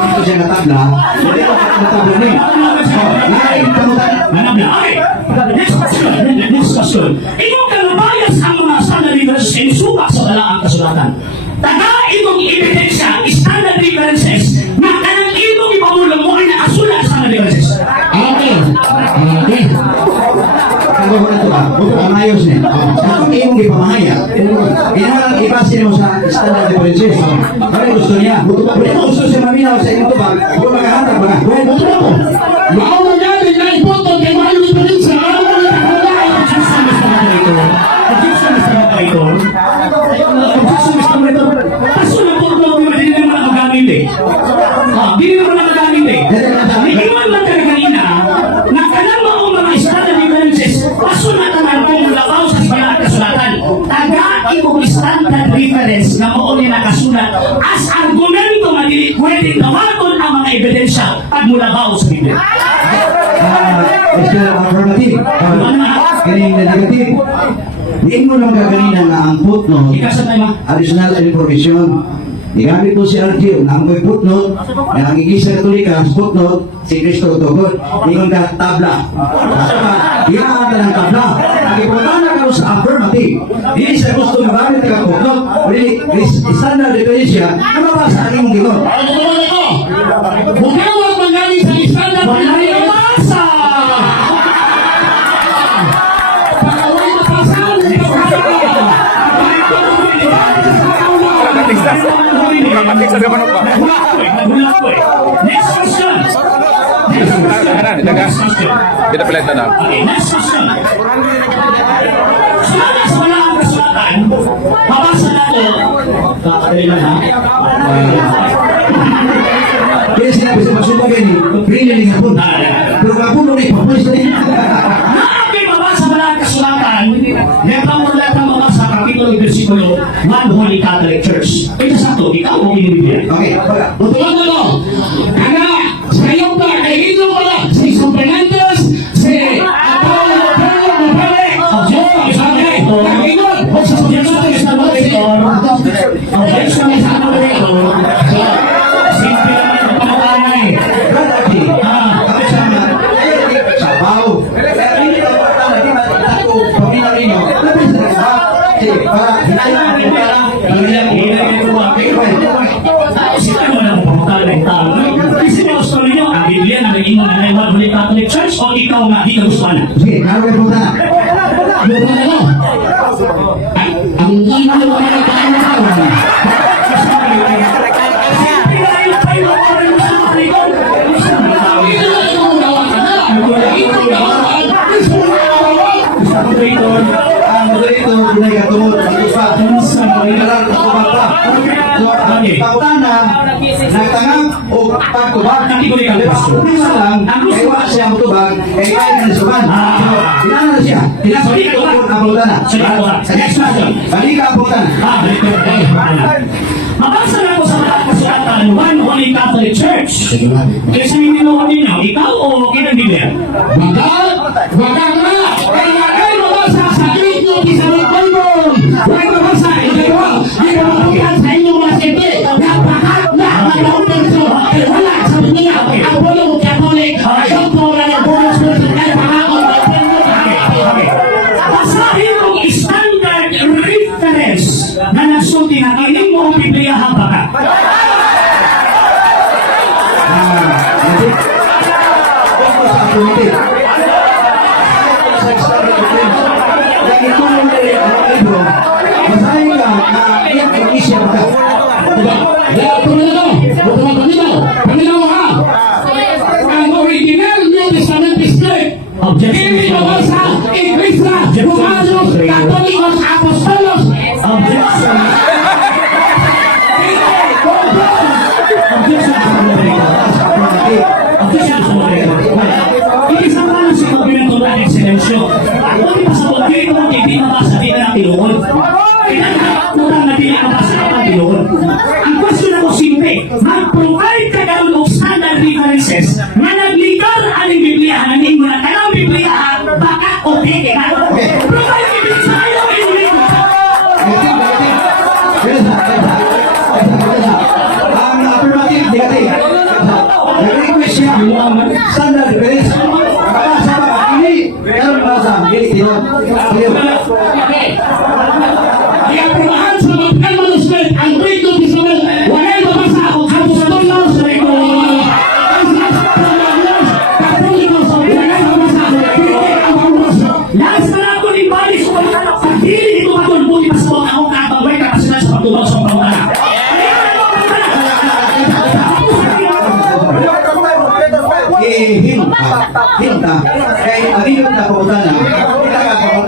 ang siya na tabla. Hindi ko siya tabla ni. Next question. Ikaw kalabayas ang mga standard differences ay suka sa balaang kasulatan. Taga itong ebidensya, standard differences, na kanang itong ipamulang mo ay nakasulat sa standard differences. Okay. Kaya ko na ito ang ayos niya. Kung iyong ipamahaya, kailangan ipasin mo sa standard differences. Kaya gusto niya. Kung gusto siya maminaw sa iyong tubag, kung maghahatag ba? Well, Buto mo. Maawa natin na ipoto kay Mario Diferensya. Objection, Mr. Moderator. Kaso na po ito, hindi naman nakagamit eh. Hindi naman nakagamit eh. Iwan lang kami kanina, na kanang mga standard differences, kaso na tanang kung labaw sa balaang kasulatan. Taga itong standard difference na mauli nakasulat as argumento magiging pwede tawagon ang mga ebidensya pag mulabaw sa Biblia. It's the affirmative. Galing na negative. Diin mo lang kaganina na ang footnote, Ikasan tayo ma. additional information. Igamit po si RG, ang may footnote, na nangigisa katolika, footnote, si Kristo Tugod, ingon ka tabla. Iyakan ng tabla. Nagipunta na ka sa affirmative. Hindi siya gusto magamit ka footnote. Really, standard difference na mabasa ang iyong gingon. Ano naman ito? Bukawag magaling sa standard difference. Masa! Pakaway mapasahan ito. Next question. Kita pilihan na. Okay, next question. Sumama sa mga ang kasulatan, mabasa na ito. Kakadali lang ha. Kaya sinabi sa masubagay ni, pinili nga po. Pero kapuno ni, papulis na rin. Naapin mabasa sa mga ang kasulatan, lepang mabasa kapitulo versikulo 1 Holy Catholic Church. Ito sa ito, ikaw mo binibigyan. Okay, Butuan na mo. Ana, sayaw ka, kay ino ka na. tao nga di nagustuhan na. Sige, karo kayo punta na. Bukan ako. Ay, ang ina mo ay nagkakaroon. Ang moderator, dunay katulad ng iba. Sa mga lang katulad pa. So, ang pangutana, nagtangag o pagtubag. Pero ang problema lang, kaya wala siya matubag, kaya kaya na nasuban. So, pinana na siya. Pinasabik ko ang pangutana. Sa next question. Balik ka ang pangutana. Mabasa na ko sa mga kasulatan, One Holy Catholic Church. Kasi hindi mo kami na, ikaw o kinang Biblia? Wag na. Kaya ay mabasa sa inyo sa Bible. Wag mabasa ito. Ay mabasa sa inyo mga sete. Napakat na ang perso. Wala sa dunia. Ang bulong Catholic. Ang pora ng bulos mo sa kahapon. Basahin mong standard reference na nagsulti na kining mo ang Biblia habakat. Paminaw ha. Ang original New Testament is good. Hindi mabasa. Iglesia. Romanos. Katolikos. Apostolos. Isang lang sa pagpinatunan ng silensyo. Ako di pa sa pagpinatunan mo, hindi mabasa din ang tinuod. Pinagkakulang na din ang mabasa ang tinuod. Ang question ako simple, mag-provide ka gano'n of standard references na nagligar ang Biblia, nanin mo na kanang Biblia, baka o teke ka. Provide Biblia sa ayaw ang Biblia. Ang affirmative, negative. Nag-request siya. Standard reference. Kabasa ba? Hindi. Pero nabasa. Hindi. Diaprobahan sa mga manuscript ang Greek New Testament. Wala mabasa ang Apostolos. Katolikos. Wala mabasa ang Paulos. Last na lang ko ni Balis kung ano sa dili ito matulbuhi pa sa mga akong kataway kapasilan sa pagtubag sa panguna. Hinta. Kaya ang hinta na pagkutana,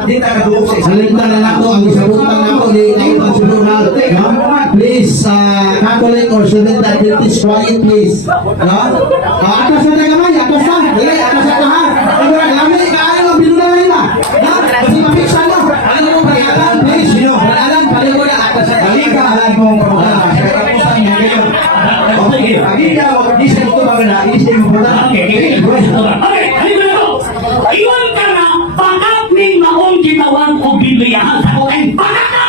hindi ka kadukog sa isang Salita na nako ang isabutan nako ni Pangsunod. Please, Catholic or Student Adventist, quiet please. No? Atas na kamay, atas na. Dili, atas na ha. Ito na kami, kaayo ang binunay na. No? Kasi mapiksa mo. Ano mo pag-alan, please. Sino? Pag-alan, paliw ko na atas na. halika alam mo ang pagkutana. Kaya kapusan niya ngayon. Pag-hindi ka, hindi siya ito magana, hindi siya magana. Okay, halika na ako. Iwan ka na, bakit ning maong gitawang o Biblia ako ay bakit na?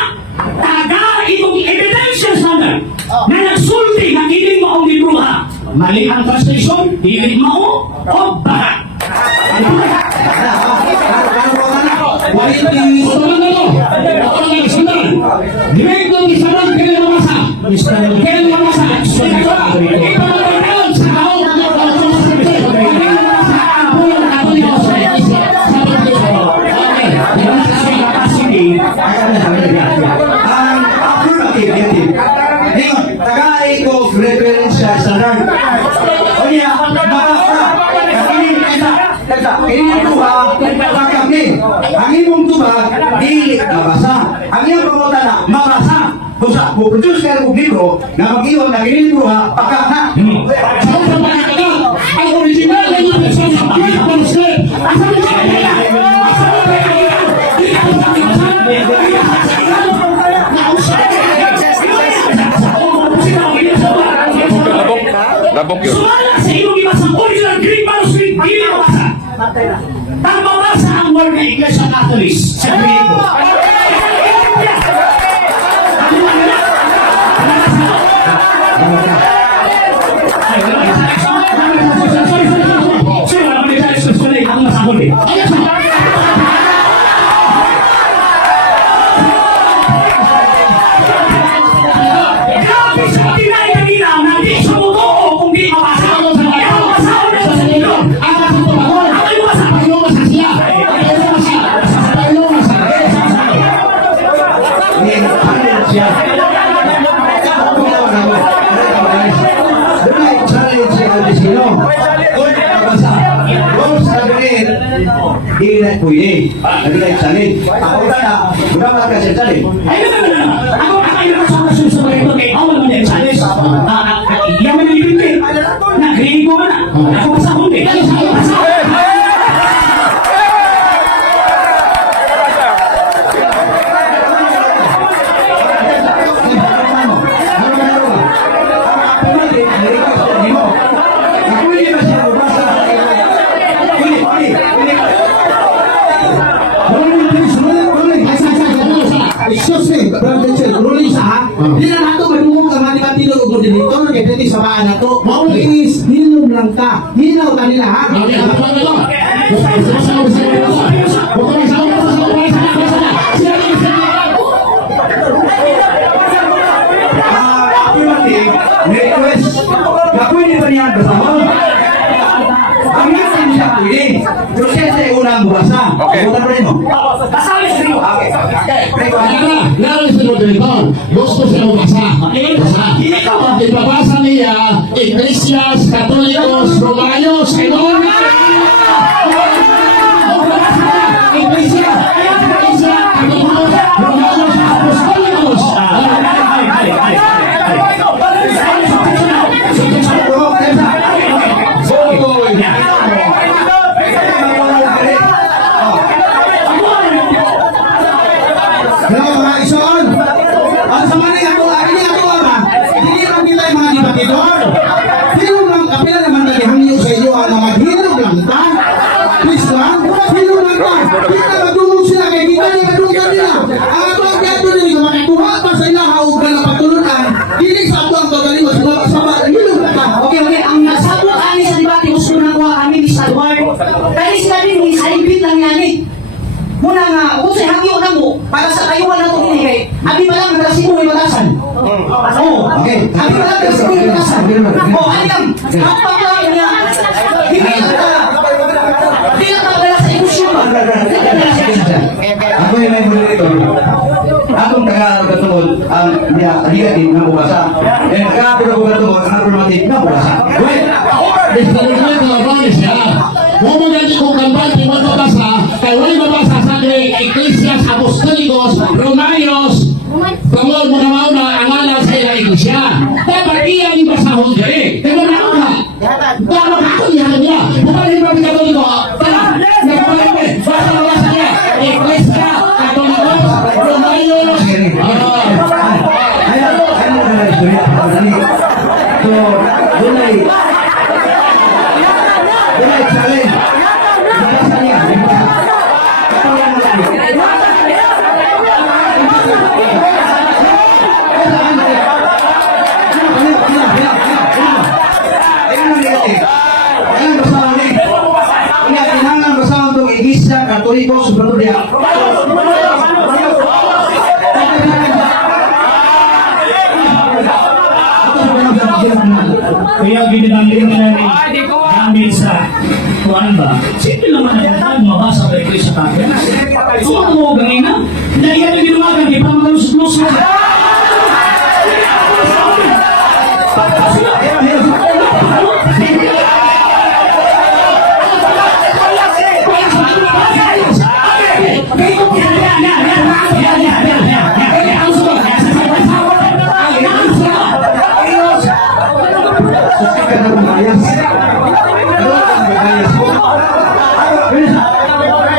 Taga itong ebidensya sana na nagsulti ng ining maong libruha. Mali ang translation, hindi mao o bakit? Greek New Testament kaya mabasa. Kaya mabasa. Ang affirmative, negative. Ngayon, tagaay ko reference sa standard. O niya, makaka. Ini tuha, pagkakak ni. Ang imong tubag, dili nabasa. Ang iyong pagkota na, mabasa. Kung sa, produce ka ng libro, na mag-iwan na ginilibro ha, pagkak na. Ang original na yung Greek manuscript. Asa mo siya kaya? Asa mo kaya? Labok yun. Sumala sa iyong ibasang original Greek manuscript, hindi mabasa. Ang mabasa ang word na Iglesia Catholic sa Griego. salin, di na pwede. Hindi na salin. Ako na, wala ka kasi salin. Ay, ako kakailan ko sa kasun sa mga ito kay awal mo na yung salis. Yaman ang ibigay. Nag-green ko man na. Ako pa sa kundi. Excuse me, Brother Chel, ruling sa ha? Hindi na nato madungong ka mati-mati doon ugod din ito, nagkakiti sa baan na to. Please, hilom lang ka. Hinaw ka nila ha? Request. Pwede ba niya bersama? Ang yakin siya pwede. Pero siya sa unang basa. Okay. Bukan pa rin mo. Kasali sa iyo. Okay. Lalo si Rodrigo, gusto siya magbasa. Basa. Ipabasa niya, Iglesias, Katolikos, Romanos, Enorme! Iglesia, Katolikos, Romanos, Apostolicos. Hello mga ison! Ang sama niya ako, ini ako ba? Hindi lang kita yung mga debatidor. Hilom lang ka, pila naman nalihang niyo sa iyo ang mga hilom lang ka. Please lang, hilom lang ka. Kita madungong sila kay kita niya madunggan nila. Ang ako ang gato nila, makakuha pa sa ilahaw ka na patulunan. Dili sa ako ang pagaling mas sama, hilom lang ka. Okay, ang nasabot kami sa debate, gusto na kuha kami ni Salwar. Kaya sila din, isaibit lang yan eh. Muna nga, kung sa hangyo na mo, para sa kayuan na ito hinigay, abi pa lang, nagkasi mo may batasan. Oo, Okay. abi pa lang, nagkasi mo may batasan. Oo, alam, kapag lang niya, hindi lang pagdala sa emosyon. Ako yung may moderator. Akong taga katungod ang negative na bubasa. And taga katungod ang affirmative na bubasa. Well, Después de la iglesia, ¿cómo le digo que el que no pasa? Que hoy no pasa sangre iglesias apostólicos, romanos, como una angalan sa iglesia. Dapat iyan yung basahon dyan. Pero naman ka. Dapat ako yan niya. Bukali mo ang katoliko. Tara, nagpapalipin. Basta na basa niya. Iglesia, katolikos, romanos. ayaw na istorya. So, dunay challenge. Bubasa niya. Katoliko seperti dia. Kaya ginanong nila ni gamit sa kuwan ba? Simple naman na yan, mabasa ba ito sa tayo? Kung mo gangin na, dahil yan yung ginawagan, di pa magalus-lus mo.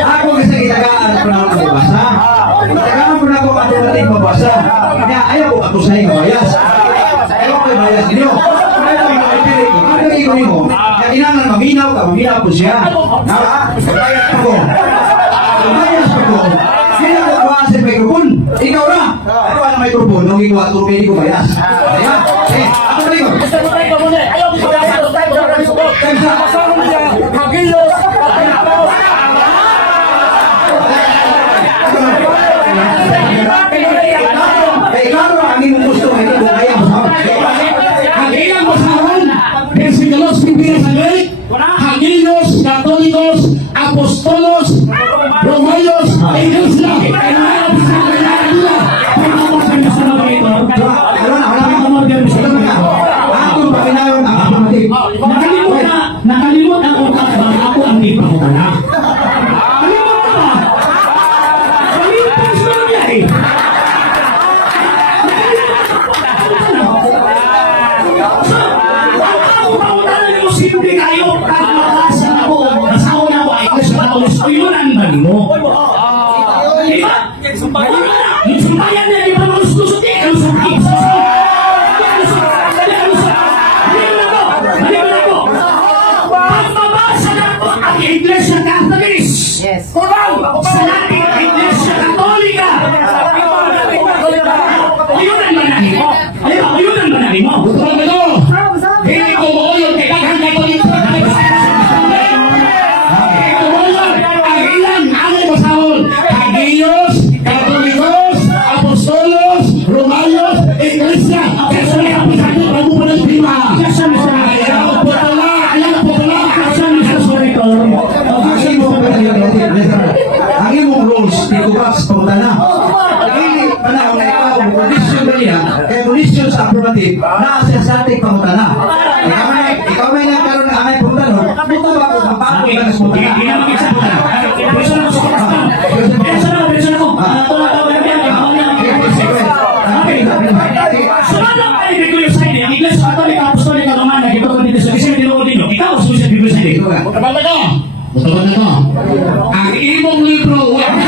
Ako kasi kitagaan ko na ako magbasa. Kitagaan ko na ako automatic magbasa. Kaya ayaw ko ako sa iyo bias. Ayaw ko bias ninyo. Ano yung mo? Kaya kailangan maminaw ka, maminaw ko siya. Bayas ako. Bayas ako. Kaya ko kuha sa microphone. Ikaw na. Ano ang microphone? Nung ikaw at turpili ko bias. Kaya, ako na ikaw. Kaya ikaw ang aming gusto mo ito kung kaya mo. Ang ilang basahon, versikulos pipira sa galit, Hagilos, Katolikos, Apostolos, Romanos, Iglesia. Nakalimot ang utak ba ako ang di pa ko pala. mo. Diba? Yung sumbayan na yung pangulos-lusot eh, kalusot-lusot. Pagbabasa na po ang Iglesia Catholics. Sa ating Iglesia Katolika. Ayunan ba natin mo? Ayunan ba natin mo? Butuan mo ito! Hindi ko mo yun kay Daghang Katolik. Hindi ko mo yun ang ilang angay masahol. Hagios, Katolikos, Apostolos, Romanos, Iglesia. Kasi may kapisakit bago mo ng prima. Ayaw po pala, ayaw po pala. Ang imong rules, tikupas, pumunta na. Hindi panahon na ikaw, ang kondisyon ba niya, kaya kondisyon sa affirmative, nasa sa ating pumunta na. Ikaw may nagkaroon na amay pumunta no, pumunta ba ako, mapapag ka na sa pumunta. Hindi naman kita po na. Beso na ko. Sumalo ang paligid ko yung side. Ang Iglesia Catholic, Apostolic, Romana, ito ko dito sa Bisaya de Rodino. Ikaw, susunod dito sa side. Butuan mo ito! Butuan mo ito! Ang imong libro, ang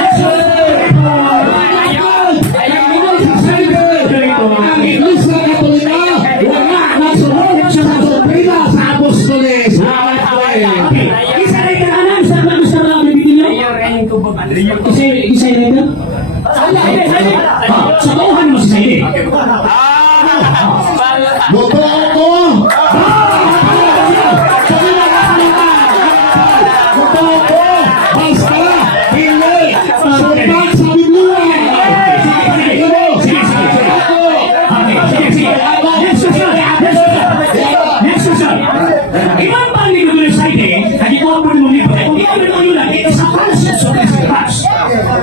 Iglesia Katolika, wala nasunod sa doktrina sa Apostoles. Isa rin ka alam, sa mga bibigyan nyo? Isa rin ka? Sa bauhan mo sa side. Boto ako! Boto ako! Basta! Hindi! Sumpat sa Biblia! Iman pa ang libro ng side eh, hindi ko po naman libro. Ikaw rin mo yun, ito sa Palaces of Christ.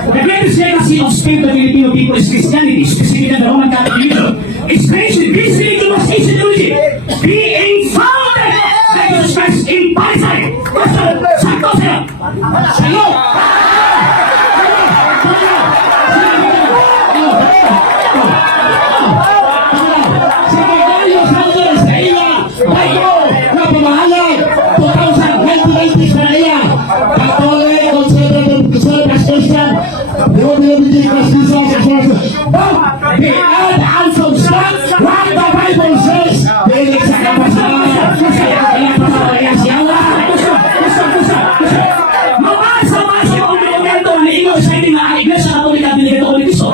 The greatest legacy of Spain to the Filipino people is Christianity, specifically the Roman Catholic religion. It's based in this religious ideology, being founded by Jesus Christ in Palestine. Sakto sa'yo! Sa'yo! Sige kayo sa iya! Tayo na pamahalag! 2020 sa iya! Catholic, Conservative, Christian, but the add and subtract what the Bible says. Pilit sa kapasalan. Kaya pasawaya siya. Mabasa-basa yung dokumento na ingon sa hindi na Iglesia Katolika at Iglesia Katolikiso.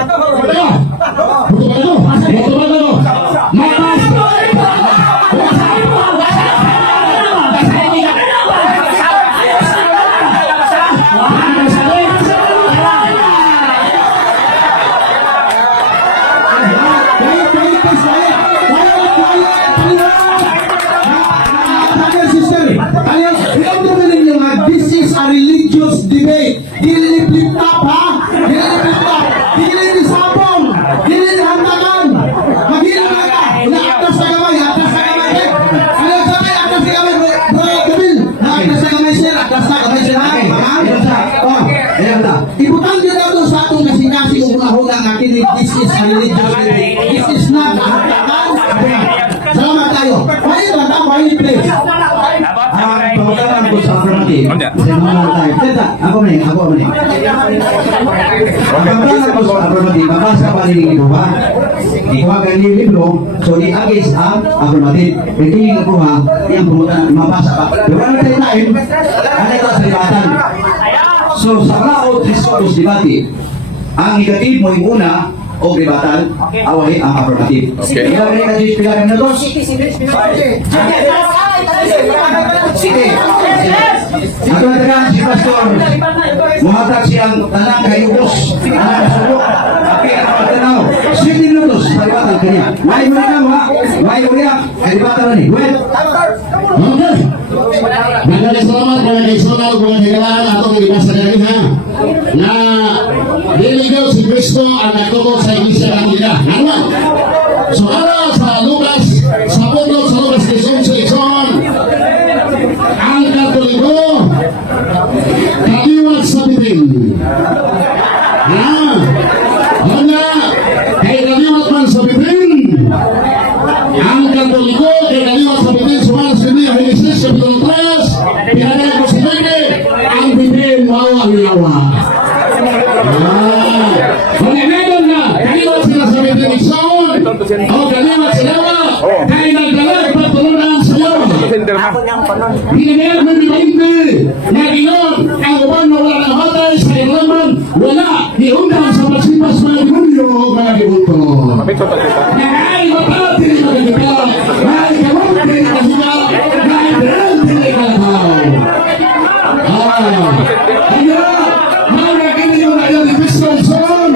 This is a religious debate. Dili flip-top ha? Dili flip-top. Dili disabong. Dili dihantagan. Maghirap na ka. Atas na kamay. Atas na kamay. Ano sabi? Atas na kamay. Bro, Gabil. Atas na kamay sir. Atas na kamay sir. Ibutan din nato sa atong kasing-kasing una-una nga kini. This is a religious debate. This is not a hantagan. Salamat tayo. Why ba na? Why please? Ang pagkakaroon ko sa affirmative, sa mga tayo. Teta, ako man. Ang pagkakaroon ko sa affirmative, mabasa pa rin yung iba. Ikuha ka yung libro, so di agis ang affirmative. Pwede yung ikuha, yung pumunta, mabasa pa. Pero ano tayo tayo? Ano ito sa libatan? So, sa laot discourse debate, ang negative mo yung una, o debatan, away ang affirmative. Okay. Ikaw rin kasi pilihan na dos. Sige. Ato na taga si Pastor. Muhatag siyang tanang kayubos. Tanang kasubok. Okay, ang pagtanaw. 7 minutos. Palibatan kanya. May mo na ha. May mo na. Kalibatan na ni. Well. Okay. Maraming salamat mga kaisunod, mga higalaan atong ibasa na rin ha. Na diligaw si Kristo ang nagtukod sa Iglesia Katolika. Naman. So ara sa Lucas, sa pundok sa Lucas 18:11, ang Katoliko kaliwat sa bitin. Handa, kay kaliwat man sa bitin. Ang Katoliko kay kaliwat sa bitin, sumalas hindi ang Henesis kapitulo 3, pinanay ko si Bebe, ang bitin mo ang lawa. Binigyan ng dinainte na iyon ang uban na wala ng hatay sa ilaman, wala iundang sa pasipas mga demonyo mga demonyo. Kapito pa kita. Ay, mapati ni mga demonyo. Ay, kamapati ni mga demonyo. Ay, berante ni mga demonyo. Kaya, mga kinyo na yan ni Christian Son.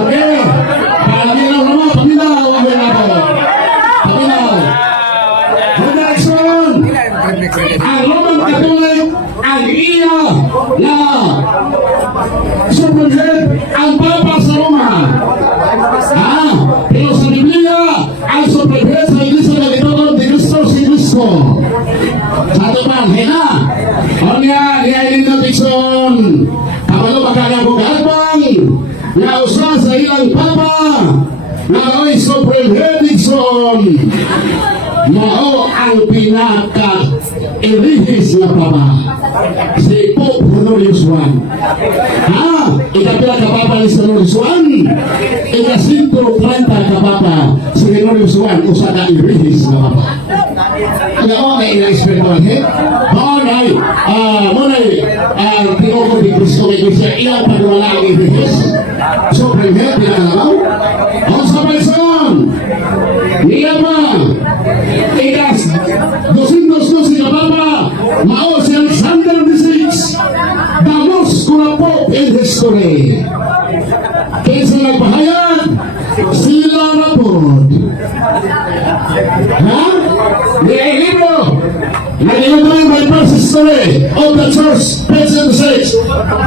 Okay. Paminaw naman, paminaw. Paminaw. Production. Ang Roman Catholic, ang iya na superhead, ang Papa sa Roma. Pero sa Biblia, ang superhead sa Iglesia na ito de Cristo si Cristo. Sa ito pa, hena. O niya, niyayin na Dixon. Kapalo makakabughatang na usa sa ilang Papa na ay superhead Dixon. Mao ang pinaka-irihis na papa, si Pope Honorius I. Ikapila ka papa ni Honorius I, ika-130 ka papa si Honorius I, usa ka irihis na papa. Kaya mo may ina-spiritual head? Munay, Tinogo di Cristo may Iglesia, ilang pagwala ang irihis? Supreme head, pinagalaw? O sa person, niya pa, ikas 212 ka papa, mao si Alexander VI, the most corrupt in history. Kaysa nagpahayag, sila na po. May libro, nag-ilagay by first history of the church, present church,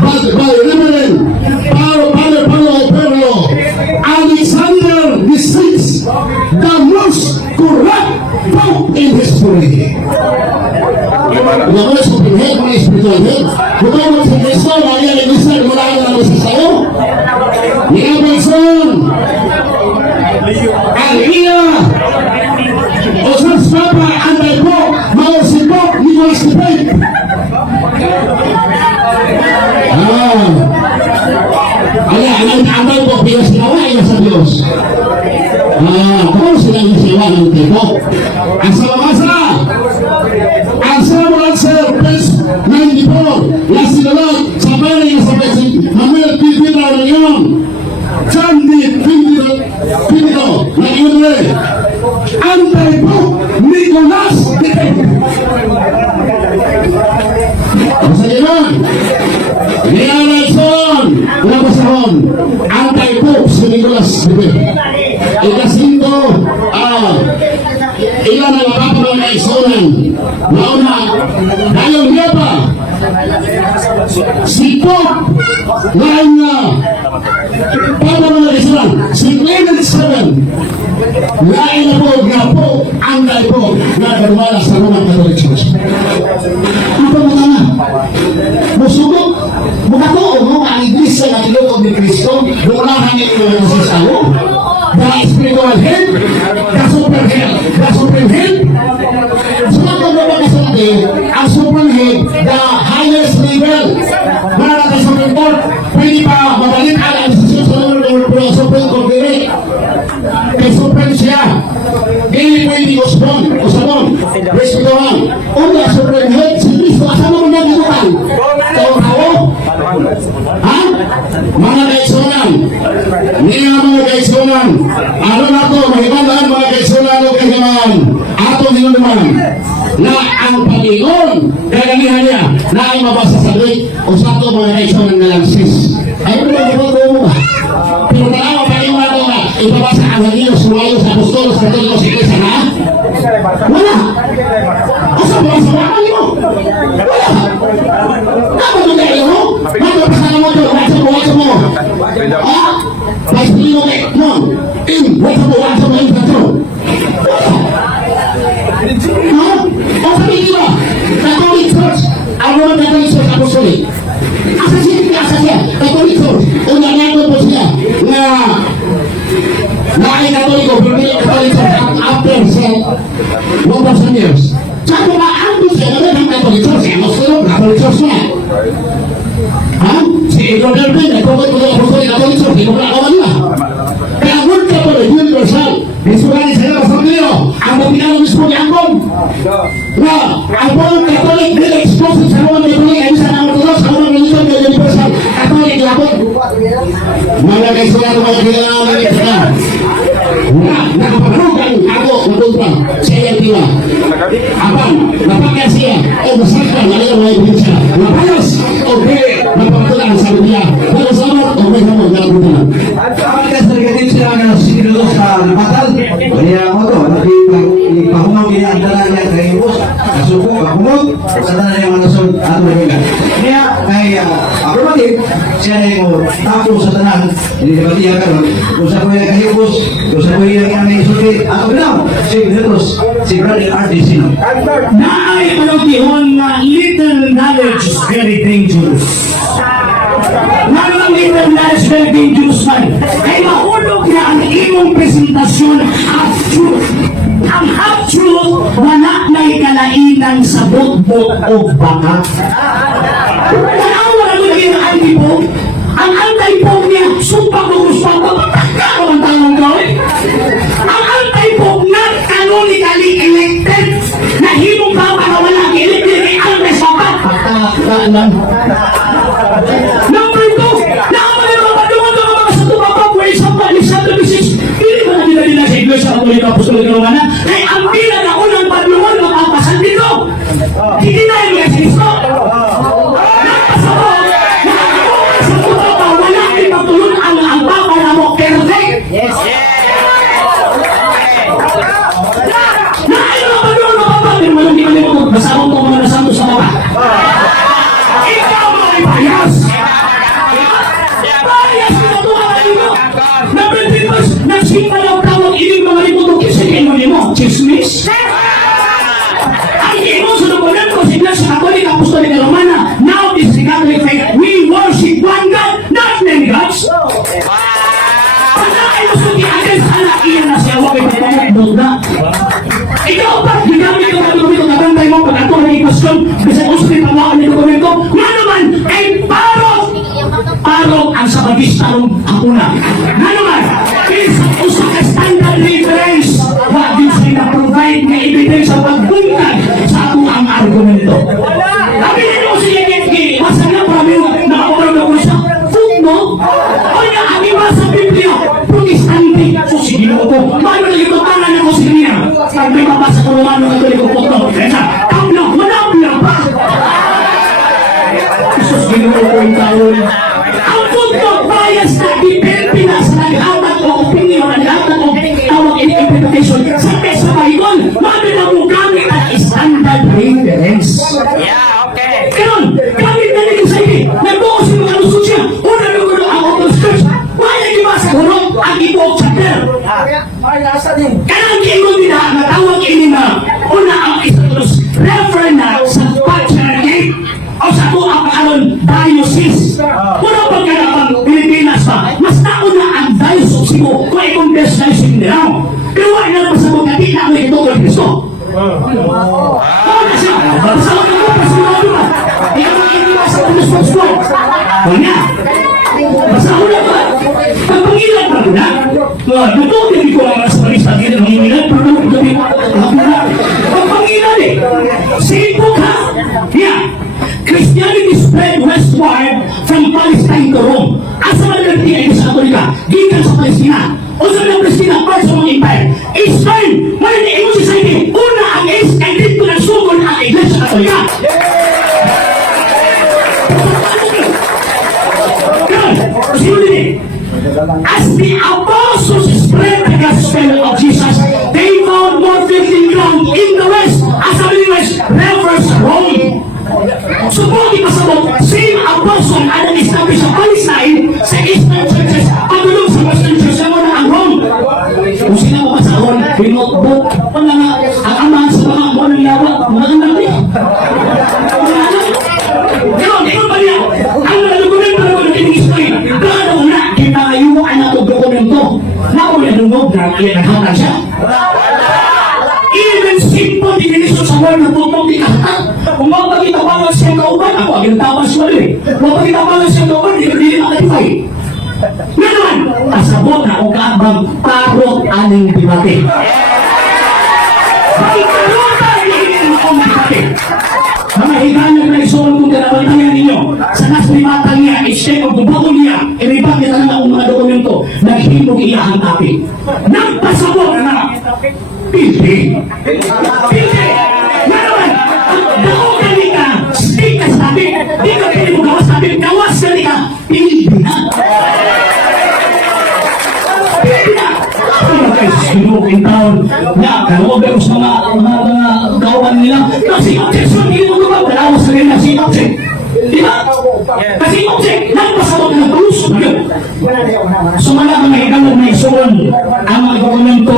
by Reverend Padre Paulo Pedro, Alexander VI, the most corrupt pope in history. Naman sa pinhead, mga spiritual head, kung ano sa Kristo, lagi ang Iglesia, mula ka naman sa sayo. Ni Abrason, ang iya, o sa Papa, anday po, mga si Pope Nicolas V. Anday po, pinasinawa sa Diyos. Kung sila yung siwa ng tipo. Ang salamasa, ang salamasa, sir, page 94, la sinulog sa pari ng sa President Manuel P. Pino Leon, John D. Pino, na iunre, antay po, Nicolas V. Ang sa ilan, Nicolas Labasahon, antay po, si Nicolas V. Ikasinto, ilan ang kapapang na isunan. Nauna, dahil niya pa, si Pope, ngayon na, kapapang na isunan, si Clement VII, ngayon na po, ang dahil po, na karwala sa Roman Catholic Church. Apa mo na? Musugok, mukatuo mo, ang Iglesia na Ilocos ni Cristo, luulahan niyo yung sisawo. The spiritual head, the super head, the supreme head. Sunod na ba kasabi, ang supreme head, the highest level. Wala natin sa Supreme Court, pwede pa mabalik ang institution sa Supreme Court direct. Kay supreme siya. Hindi pwede usbon, respetuhan. Una, supreme head, si Cristo, asama mo na gitutan. Kaya tao, mga kaisunan, niya mga kaisunan, ano na to, mahimandaan mga kaisunan o kahiman, ato hinunuman, na ang pag-ion, kaganihan niya, na ay mabasa sa duit, o sa to mga kaisunan na lang sis. Ayun na mga mo ba? Pero talaga pag-iwan ito na, ibabasa ang hangilo, sumayo sa apostolos, sa tuloy ko sa iglesia na? Wala! Asa ba sa mga mo? Wala! Dapat mo kayo mo? Magpapasana mo ito, wasa mo. Pag-ibig mo kayo, no? Wasa mo, ito. Ang sabihin mo, Catholic Church, ang mga Catholic Church Apostolic. Asa siya, Catholic Church, unang-unang po siya, na ay Katoliko, pero Catholic Church after 1,000 years. Saan mo maanggo siya na rin ang Catholic Church? Catholic Church na. Si Edward Elvin, nagpapot mo ng Apostolic Catholic Church, hindi mo nakakawan nila. Kaya World Catholic Universal, disugani sa iyo, ang mapinalo mismo ni Angkong, na ang Mga kaisulat mga kailangan kita. Nakapagrugan ako ng kontra sa iyang tila. Abang, napakyan siya o masaktan na iyong mga ibigin Napayos o pili, napakatulang sa niya. Pero sa amot o may hamon na nabutan. At kapag negative sila ng sinilo sa batal, kaya mo to, ipahumang kinaandala niya kay Bus, kasuko, pahumog, sa tanan niya mga nasod, at mga kaya, kay affirmative, siya na yung tapo sa tanan, hindi na batiya ka ron, kung sa kuya kay Bus, kung sa kuya kaya may isulti, at bilang, si Petrus, si Brother R.D. Sino. Naay panagtihon na little knowledge is very dangerous. Ang little knowledge is very dangerous man. Kaya mahulog na ang imong presentasyon half-truth. Ang half-truth, wala may kalainan sa bot-bot o baka. Naawa na ko naging anti-pope. Ang anti-pope niya, sumpah ko gusto ako, pataka ko ang tanong gawin. Ang anti-pope na canonically elected, na himong ba para wala elected kay Andres Papa. Pataka lang. Number 2, naawa na mga padungan ng mga sa tumapa, for example, Alexander Bisis, hindi ba na nila sa Iglesia Katolika Apostolika Romana, ay ang pila na unang padungan ng papasan dito. Hindi na yung mga Kristo. Nagpasabot, nakakakuha sa tumapa, wala ay matulun ang papa na mo, perfect. Yes. Na ayaw na padungan ng papa, pero walang di malimot, basawang ko mga nasanto sa mga. Ikaw may bias. Bias na tuwa ka dito. Number 3, nagsimpa ng tawag ining mga limutong kasi kayo mo, chismis. Ang imo sa dokumento sa Iglesia Katolika Apostolika Romana, now this is the Catholic faith, we worship one God, not many gods. Pagka ay gusto i-address, anak, iyan na siya, huwag ay pagpapagdog na. Ikaw ba, ginamit ko na dokumento, nabantay mo, pag ako naging pasyon, kasi gusto rin panglakan ng dokumento, nga naman, ay parok ang sa magistarong hakuna. Nga naman, usa ka standard reference, wag din sila na-provide na evidence sa pagbungkag sa ato ang argumento. Sabi nito ko siya kaya, masa na parami nakaparoon ako siya, footnote, o na ang iba sa Biblia, protestante, so sige na ko, paano na ito tangan ako sa niya? Pag may mabasa ko Romano na tuloy ko footnote, kaya tablo, wala pa. Isus ginoo ko yung taon. Ang footnote bias na depende na sa naghamat o opinion, naghamat o tawag interpretation sa text sa Bible, mami na mo gamit ang standard reference. Yeah, okay. Karon, gamit na nito sa ini. Nagbuos yung mga lusot siya. Una na ko ang Autos Church. Wala yung mga sa hurot ang ibog chapter. Kanang kiingon din na natawag ini na una ang isatos reference na sa patriarchate o sa ito ang paanon diocese. Una pagkanapang Pilipinas pa, mas nauna ang diocese mo kung ikong best diocese nila. Pero wala na pasabog na di na ako ito kay Kristo. Oo na siya. Pasabog na mo, pasabog na mo. Ikaw ang iniwas sa Christmas ko. O na. Pasabog na ba? Pagpangilan pa na. Dito, hindi ko ang sa pag-istagin ng pangilan, pero pagpangilan eh. Sipo ka. Yeah. Christianity spread westward from Palestine to Rome. Asa man ang Iglesia Katolika? Gikan sa Palestina. O sa mga Palestina, part sa mga empire. Israel, wala na imo society. Una ang East, and dito nagsugod ang Iglesia Katolika. As the apostles spread the gospel of Jesus, they found more fertile ground in the West. As a West refers Rome. Subuki pasabot, same apostle ang nag-establish sa Palestine sa Eastern churches, pagulong sa Western church na muna ang Rome. Kung sila mapasahon, pinotbook, wala nga, ang amahan sa mga mo ng yawa, magandang din. Pero, ikaw ba niya, ang nalagunan pa naman ng history, baka na kita ngayon ang dokumento, na kung yanungog na naghahan siya. Even simple definition sa word na tutong di kahit. Kung mapagkitapangan siya kauban, ako ang ginatapan siya rin. Mapagkitapangan siya kauban, di ko din nakatify. Nga naman, pasabot na kung kaabang parot aning debate. Pagkaroon hindi akong debate. Mga higanag na isulong kung kanabantayan ninyo, sa nas limatang niya, instead of gubahon niya, iribat niya na akong mga dokumento, naghimog iyahang api. Nagpasabot na, pildi. Pildi! Nga naman, dako gani ka, stick ka sa api, di ka pili mo gawas sa api, gawas gani ka, pildi na. Pildi na. Ano kayo sa sinuking taon na kalobay ko sa mga kawan nila, kasi objection, hindi mo gawa, dalawas na rin na si object. Di ba? Kasi object, nagpasabot na tulus. Sumala ka may ikalog na isuon ang mga dokumento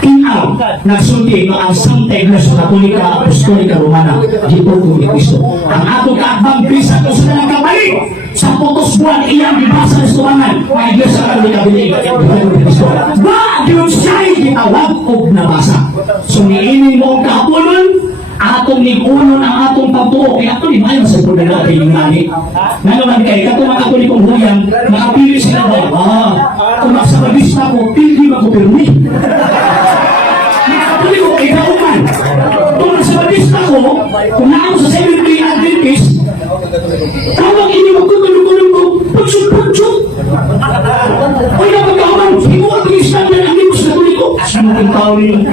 tinaw nagsulti ng ang Santa Iglesia Katolika Apostolika Romana di Porto ni Cristo. Ang ato kaabang bisa ko sa ng kapalik sa putos buwan iyang bibasa sa tuwangan ng Iglesia Katolika Bilig at Porto ni Cristo. Ba, diyon siya'y gitawag o nabasa. So niinin mo ang kapunan atong nigunon ang atong pagtuo kaya ito limayon sa puna natin yung nani na naman kayo katong mga katolikong huyang nakapili sila ba kung nasa mabista ko pili ba ko pirmi nakapili ko kay kauman kung nasa mabista ko kung naano sa Seventh-day Adventist tawag inyo magkukulong-kulong ko pagsug-pagsug o yung pagkauman hindi mo ang Christian na ang imo sa katoliko saan natin tao ninyo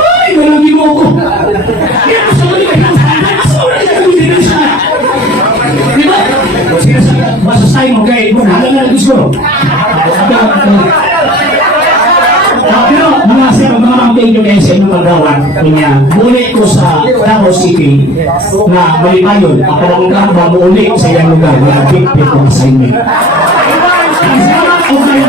ay malagi mo ako masasabi mo kay kung halang na gusto. Pero mga sir, mga mountain nyo kayo sa inyong paggawan niya, muli ko sa Davao City na malipayon at parang ba muli sa iyang lugar na big people assignment. Salamat o kayo,